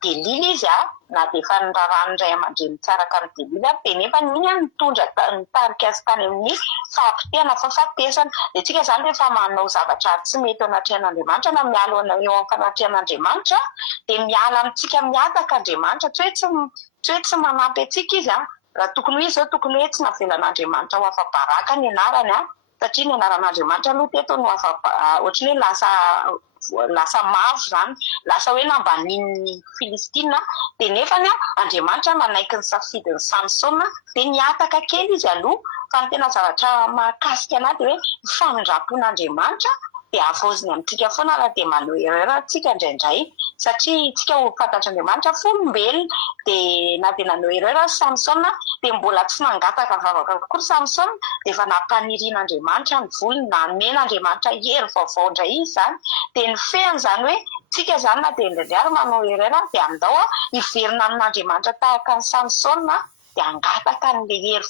Delila izy na dia efa nirarany iray aman-dreny tsaraka ny Delila dia nefa iny mitondra nitarika azy tany amin'ny fahampitehana fa fatesana dia tsika zany rehefa manao zavatra tsy mety ao anatrehan'Andriamanitra na miala eo amin'ny fanatrehan'Andriamanitra dia miala amintsika miataka Andriamanitra tsy hoe tsy manampy antsika izy raha tokony hoe zao tokony hoe tsy navelan'Andriamanitra ho afa-baraka ny anarany satria ny anaran'Andriamanitra aloha teto no ohatrany hoe lasa mavo zany, lasa hoe nambanin'ny Filistina, dia nefany Andriamanitra manaiky ny safidin'ny Samsona dia niataka kely izy aloha, fa ny tena zavatra mahakasika anazy dia hoe ny famindrapon'Andriamanitra dia avoaziny amintsika foana raha dia manao erreur antsika indraindray, satria tsika ho fantatr'Andriamanitra folombelona, dia na dia nanao erreur Samsona dia mbola tsy nangataka vavaka kory Samsona, dia efa nampanirian'Andriamanitra ny volony, namen'Andriamanitra hery vaovao indray izy zany, dia ny feany zany hoe tsika zany na dia indraindray manao erreur dia andao hiverina amin'Andriamanitra tahaka ny Samsona dia angataka n'le hery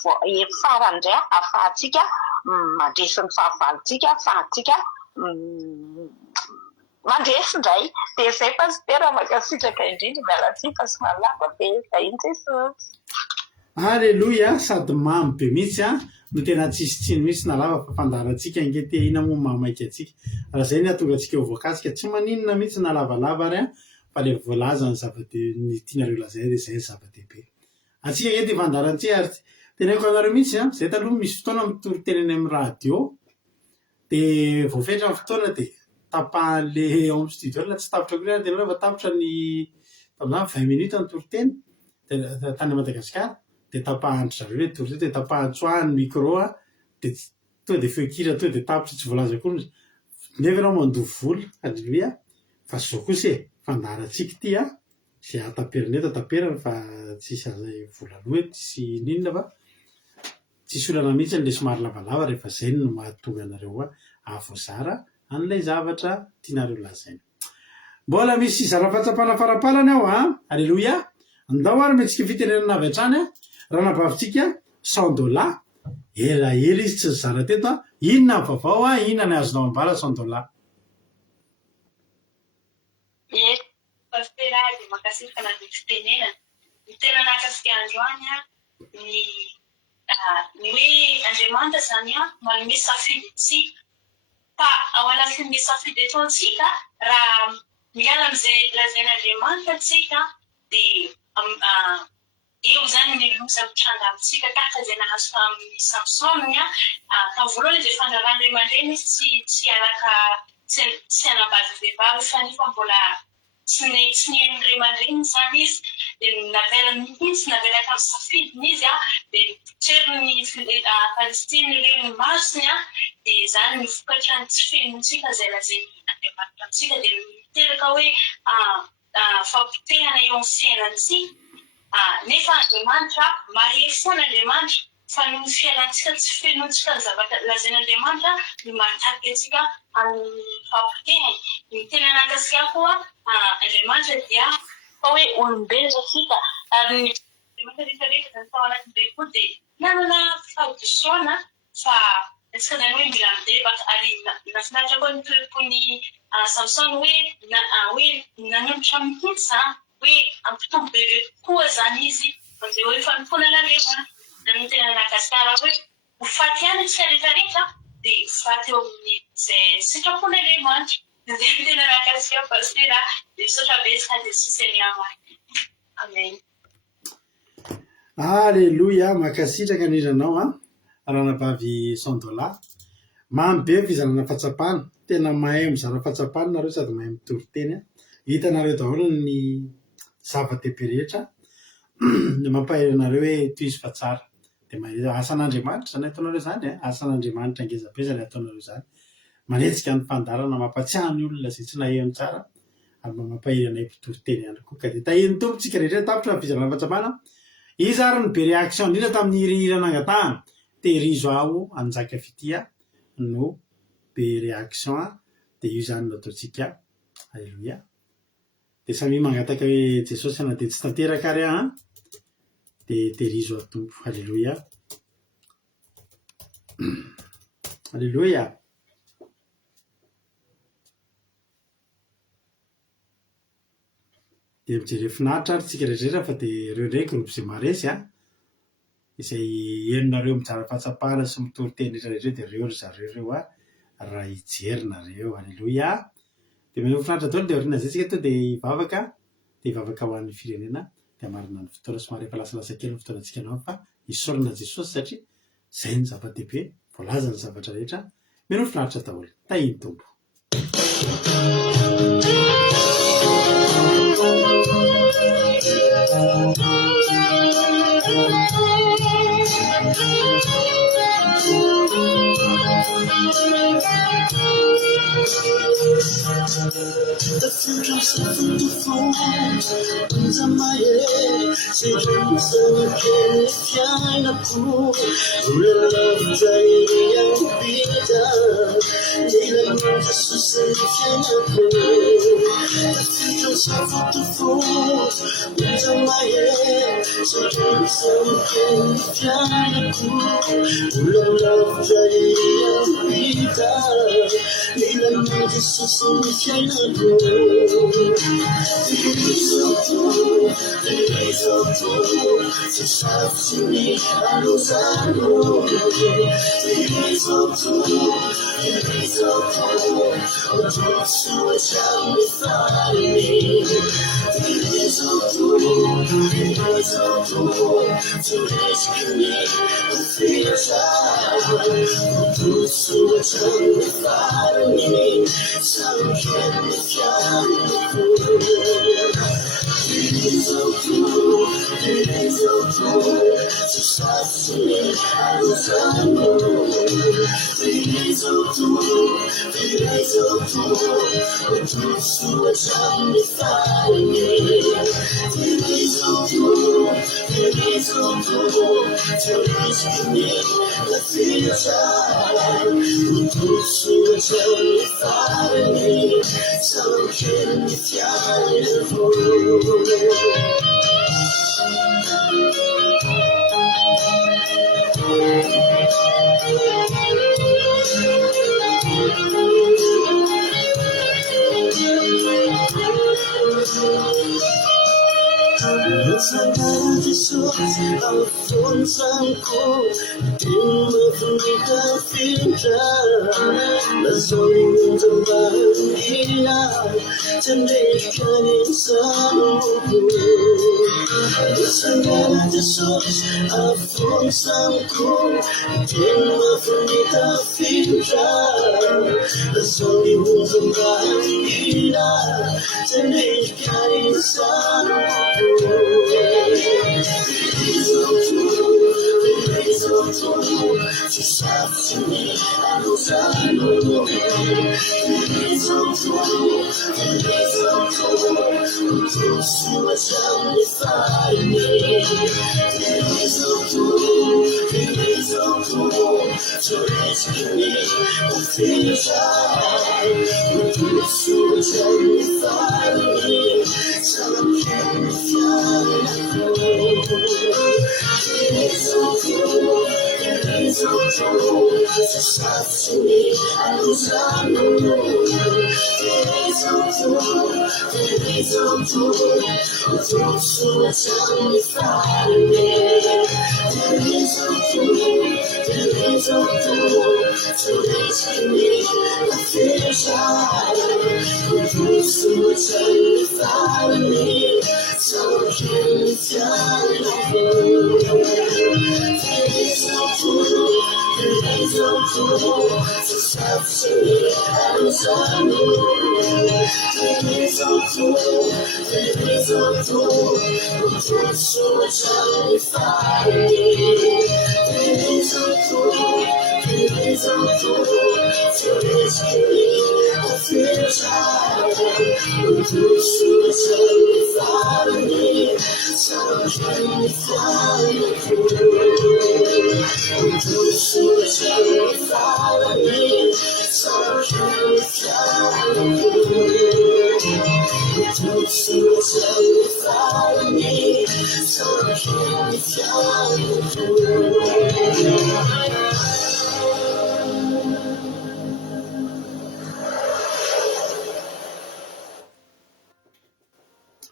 farany indray ahafahantsika mandresy ny fahavalontsika, ahafahantsika mandresy indray. Dia izay pasitera makasitraka indrindra mialatsika sy malava be vahiny Jesosy. Alleloia, sady mamy be mihitsy no tena tsisy tsino mihitsy nalava fa fandarantsika angety ina moa mamaika atsika, raha izay ny atonga atsika ho voakasika tsy maninona mihitsy nalavalava ary fa le voalaza ny ny tianareo lazay dia izay zava-dehibe atsika angety fandarantsika. Ary teneko anareo mihitsy zay taloha misy fotoana mitoro teneny amin'ny radio dia voafetra ny fotoana dia tapahan'le ao amin'ny studio la tsy tapitra koa dia nareo fa tapitra ny tamizany 20 minutes ny toroteny tany Madagasikara, dia tapahantry zareo hoe toroteny dia tapahantsoahany micro dia tonga dia feokira tonga dia tapitra tsy voalaza koa nefa ianao mandovy vola. Alleluia, fa zao kosa fandarantsika ity zay ataperina eto ataperana fa tsisy azay vola loha tsy ninona fa tsisy olana mihitsy n'le somary lavalava, rehefa zay no mahatonga anareo ahavoazara an'ilay zavatra tianareo lazaina. Mbola misy zara-patsapana farapalany aho alleloia, andao ary metsika fitenenana avy hatrany raha nabavintsika $100 ela izy tsy zara teto inona ny vaovao inona ny azonao ambala $100. Pastera dia makasika na ny fitenenana ny tena nakasika androany ny hoe Andriamanitra zany manome safidintsika, fa ao anatin'ny safidy eto antsika raha miala amin'izay lazain'Andriamanitra antsika dia eo zany ny loza mitranga amintsika tahaka izay nahazo tamin'ny Samsona ka voalohany dia fandrarandray izy tsy alaka tsy anambady vehivavy fa nefa mbola tsy nihain'ray aman-dreny zany izy, dia navela mihitsy navelaka amin'ny safidiny izy dia potseriny Palestine ireny masony dia zany mivokatra ny tsy fenontsika izay lazainy Andriamanitra antsika, dia miteraka hoe fampitehana eo amin'ny fiainantsika nefa Andriamanitra mahery foana Andriamanitra fa ny fiainantsika tsy fenontsika ny zavatra lazain'Andriamanitra no mahatarika antsika amin'ny fampitehany. Ny tena nakasika koa Andriamanitra dia fa hoe olombelona tsika ary ny Andriamanitra rehetra zany tao anatin'ireny koa dia nanana fahadisoana fa atsika zany hoe mila midebaka ary nafinaritra koa ny toepony Samsona hoe nanombotra mihitsy hoe ampitombo bebe koa zany izy amin'izay hoe fanomponan'Andriamanitra. Ny tena nakasikara hoe ho faty ihany atsika rehetrarehetra dia faty eo amin'ny izay sitrapon'Andriamanitra. Izay tena nakasika pastera dia misaotra betsaka Jesosy any aminy. Amen. Alleluia, makasitraka indrindranao ranabavy $100 mamy be fizarana fahatsapana, tena mahay mizara fahatsapana nareo sady mahay mitory-teny hitanareo daholo ny zava-dehibe rehetra ny mampahery anareo hoe toy izy fa tsara. Dia asan'Andriamanitra zany ataonareo zany asan'Andriamanitra ngezabe zany ataonareo zany, manetsika ny fandarana mampatsiahy ny olona izay tsy naheno tsara ary mampahery anay mpitory-teny ihany koa. Ka dia tahiny tompontsika rehetra tapitra ny fizarana fahatsapana. Izy ary ny be réaction indrindra tamin'ny hirihira nangatahana tehirizo aho anjaka fitia no be réaction dia io zany no ataontsika. Alleluia, dia samy mangataka hoe Jesosy ana dia tsy tanteraka ary dia tehirizo atompo. Alleluia, alleluia. Dia mijery finaritra ary tsika rehetrarehetra fa dia ireo ndray groupe izay maresy izay henonareo mizara fahatsapana sy mitory-teny rehetrarehetra dia ireo zareo ireo raha hijerinareo. Alleluia, dia manao finaritra daholo dia aoriana izay tsika to dia hivavaka ho an'ny firenena dia marina ny fotoana somary efa lasalasa kely ny fotoanantsika anao fa isorana Jesosy satria zay ny zava-dehibe voalaza ny zavatra rehetra meno finaritra daholo tahiny tompo The future's something to fall into my head. Say dreams and can I pull? Real love, baby, and be done. They like me just to say can I pull? The future's something to fall into my head. Say dreams and can I pull? Real love, baby, and be done. They like me just to say can I pull?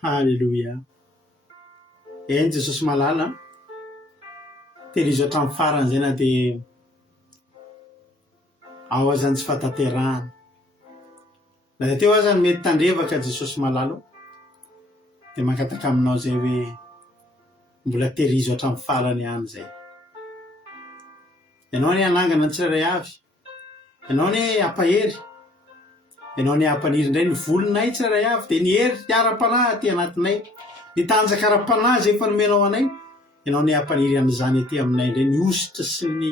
Halleluja. En Jesosy malala terizo hatramin'ny farany zay na dia ao azany tsy fataterahana na dia teo azany mety tandrevaka Jesosy malala dia mankataka aminao zay hoe mbola terizo hatramin'ny farany ihany zay ianao ny anangana ny tsirairay avy, ianao ny ampahery, ianao ny ampaniry indray ny volonay tsirairay avy, dia ny hery ara-panahy aty anatinay, ny tanjaka ara-panahy zay efa nomenao anay, ianao ny ampaniry an'izany aty aminay indray ny ositra sy ny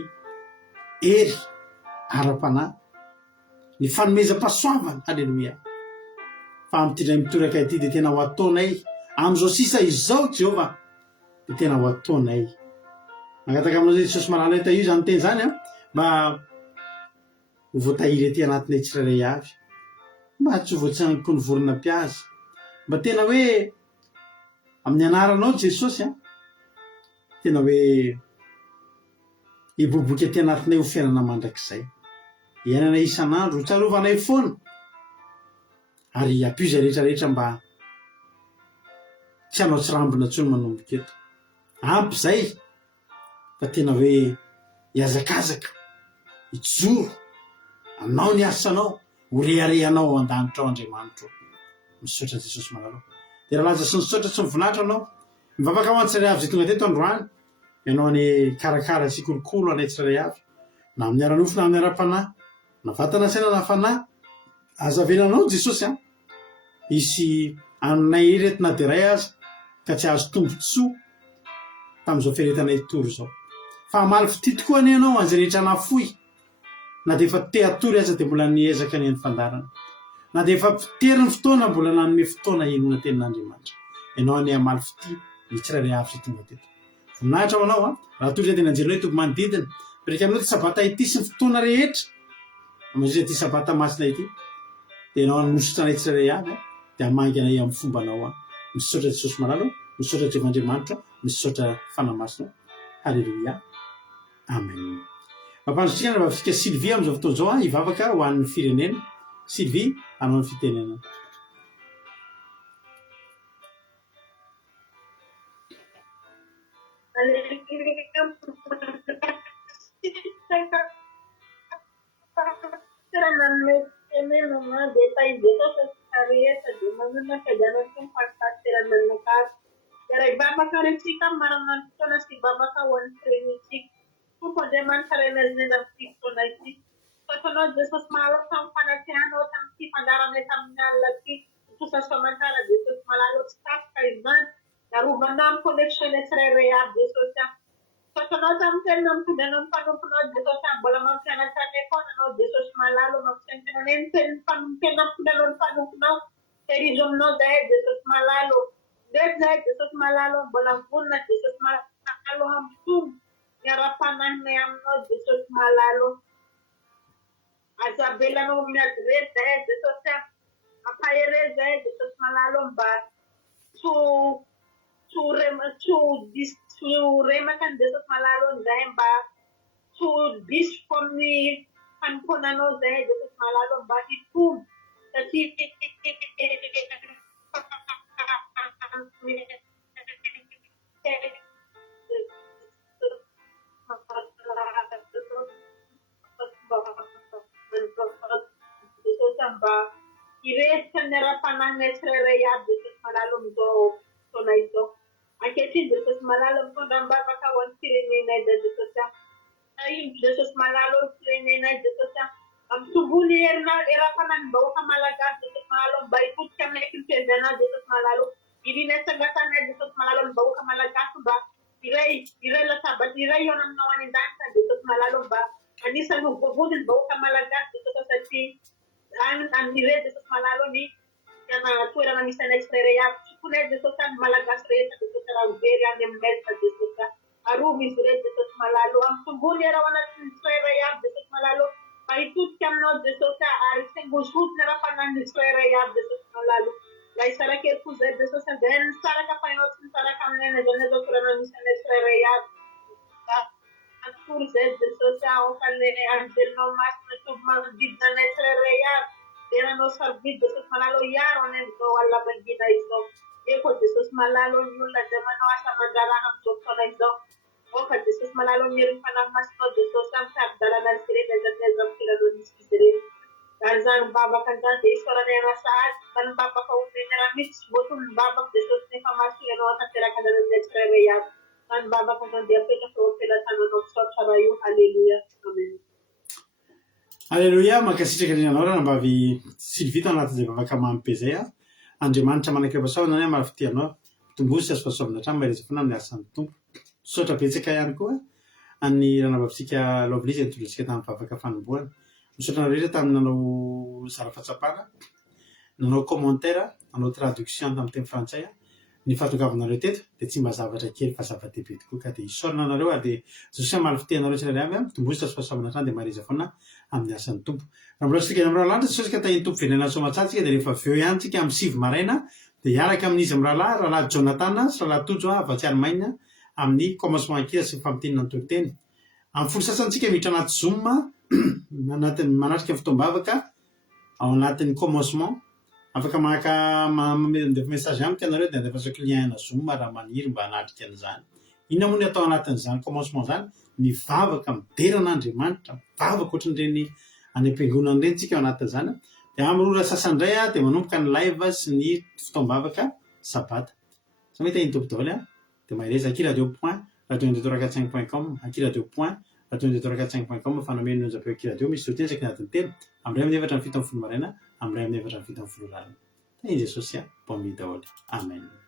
hery ara-panahy, ny fanomezam-pahasoavana. Halleloia. Fa amin'ity mitoraka ity dia tena ho ataonay amin'izao sisa izao Jehovah, dia tena ho ataonay. Mangataka aminao zay Jesosy malala ita io zany teny zany mba ho voatahiry aty anatinay tsirairay avy, mba tsy ho voatsaniko ny vorona mpihaza, mba tena hoe amin'ny anaranao Jesosy tena hoe hiboboky aty anatinay ho fiainana mandrakizay, iainana isan'andro, ho tsarovana foana, ary ampio zay rehetrarehetra mba tsy hanao tsirambina intsony manomboka eto. Ampy zay fa tena hoe hiazakazaka, hijoro, anao ny asanao, ho reharehanao ao an-danitra ao Andriamanitra ao. Misaotra Jesosy malala. Dia raha laza sy nisaotra tsy mivolanatra anao, mivavaka ho an'ny tsirairay avy zay tonga teto androany, ianao ny karakara sy kolokolo anay tsirairay avy, na amin'ny ara-nofo na amin'ny ara-panahy, na vatana saina na fanahy, azavelanao Jesosy hisy aminay reto na dia ray aza ka tsy azo tombotsoa tamin'izao firetanay tory izao. Fa hamaly fity tokoa any ianao an'izay rehetra nafoy, na dia efa te hatory aza dia mbola niezaka ny fandarana, na dia efa pitery ny fotoana mbola nanome fotoana hinona tenin'Andriamanitra. Ianao ny hamaly fity ny tsirairay avy zay tonga teto. Voninahitra ho anao raha tory zay tena anjelinao tompo manodidina, pirika aminao ty sabata ity sy ny fotoana rehetra amin'izay ty sabata masina ity, dia ianao hanositra anay tsirairay avy dia hamangy anay amin'ny fombanao. Misaotra Jesosy malala, misaotra Jehovandriamanitra, misaotra fanamasina. Halleluia. Amen. Mampandrotsika ny vavasika Sylvie amin'izao fotoana izao hivavaka ho an'ny firenena. Sylvie, hanao ny fitenenana. Any bavaka mandeha apetraka eo am-pelantananao tsara io. Halleluia. Amen. Alleluia, mankasitraka indrindra anao raha nambavy Sylvie tao anatin'izay bavaka mamy be zay a. Andriamanitra manankiram-pahasahoana any marafity anao. Tombozy sy azo fahasoavana hatrany mahereza foana amin'ny asan'ny tompo. Saotra betsaka ihany koa any raha nambavitsika Lovely izay nitondrantsika tamin'ny bavaka fanombohana. Misaotra anao rehetra tamin'ny nanao sara fahatsapana, nanao commentaire, nanao traduction tamin'ny teny frantsay. Ny fahatongavanareo teto dia tsy mba zavatra kely fa zava-dehibe tokoa ka dia isaorana anareo ary dia Jesosy malafite anareo tsirairay avy a. Tombozy sy azo fahasoavana hatrany dia mahereza foana amin'ny asan'ny tompo. Raha mbola tsika amin'ny rahalanitra Jesosy ka tahiny tompo venena soamantsara tsika dia rehefa avy eo ihany tsika amin'ny 7 maraina dia hiaraka amin'izy amin'ny rahalahy Jonathan sy rahalahy Tojo avatsiary maina amin'ny commencement ankira sy fampitinana ny tonteny. Amin'ny folo sasantsika miditra anaty Zoom anatin'ny manatrika fotoam-bavaka ao anatin'ny commencement. Afaka mandefa message amiko ianareo dia andefa client na Zoom raha maniry mba hanatrika an'izany. Inona moa ny atao anatin'izany commencement zany? Mivavaka mideran'Andriamanitra, mivavaka ohatran'ireny any am-piangonana ireny tsika ao anatin'izany. Dia amin'ny ora sasandray dia manomboka ny live sy ny fotoam-bavaka sabata. Sa mety iny tompo daholo dia mahereza akiradio.radio-radio445.com akiradio.radio-radio445.com fanameno ny zapeo akiradio misy zotezaka anatin'ny telo amin'ny 9:07 amin'ny 7:07 amin'ny 9:07 amin'ny 10 rariny. Teny Jesosy, pommy daholo. Amen.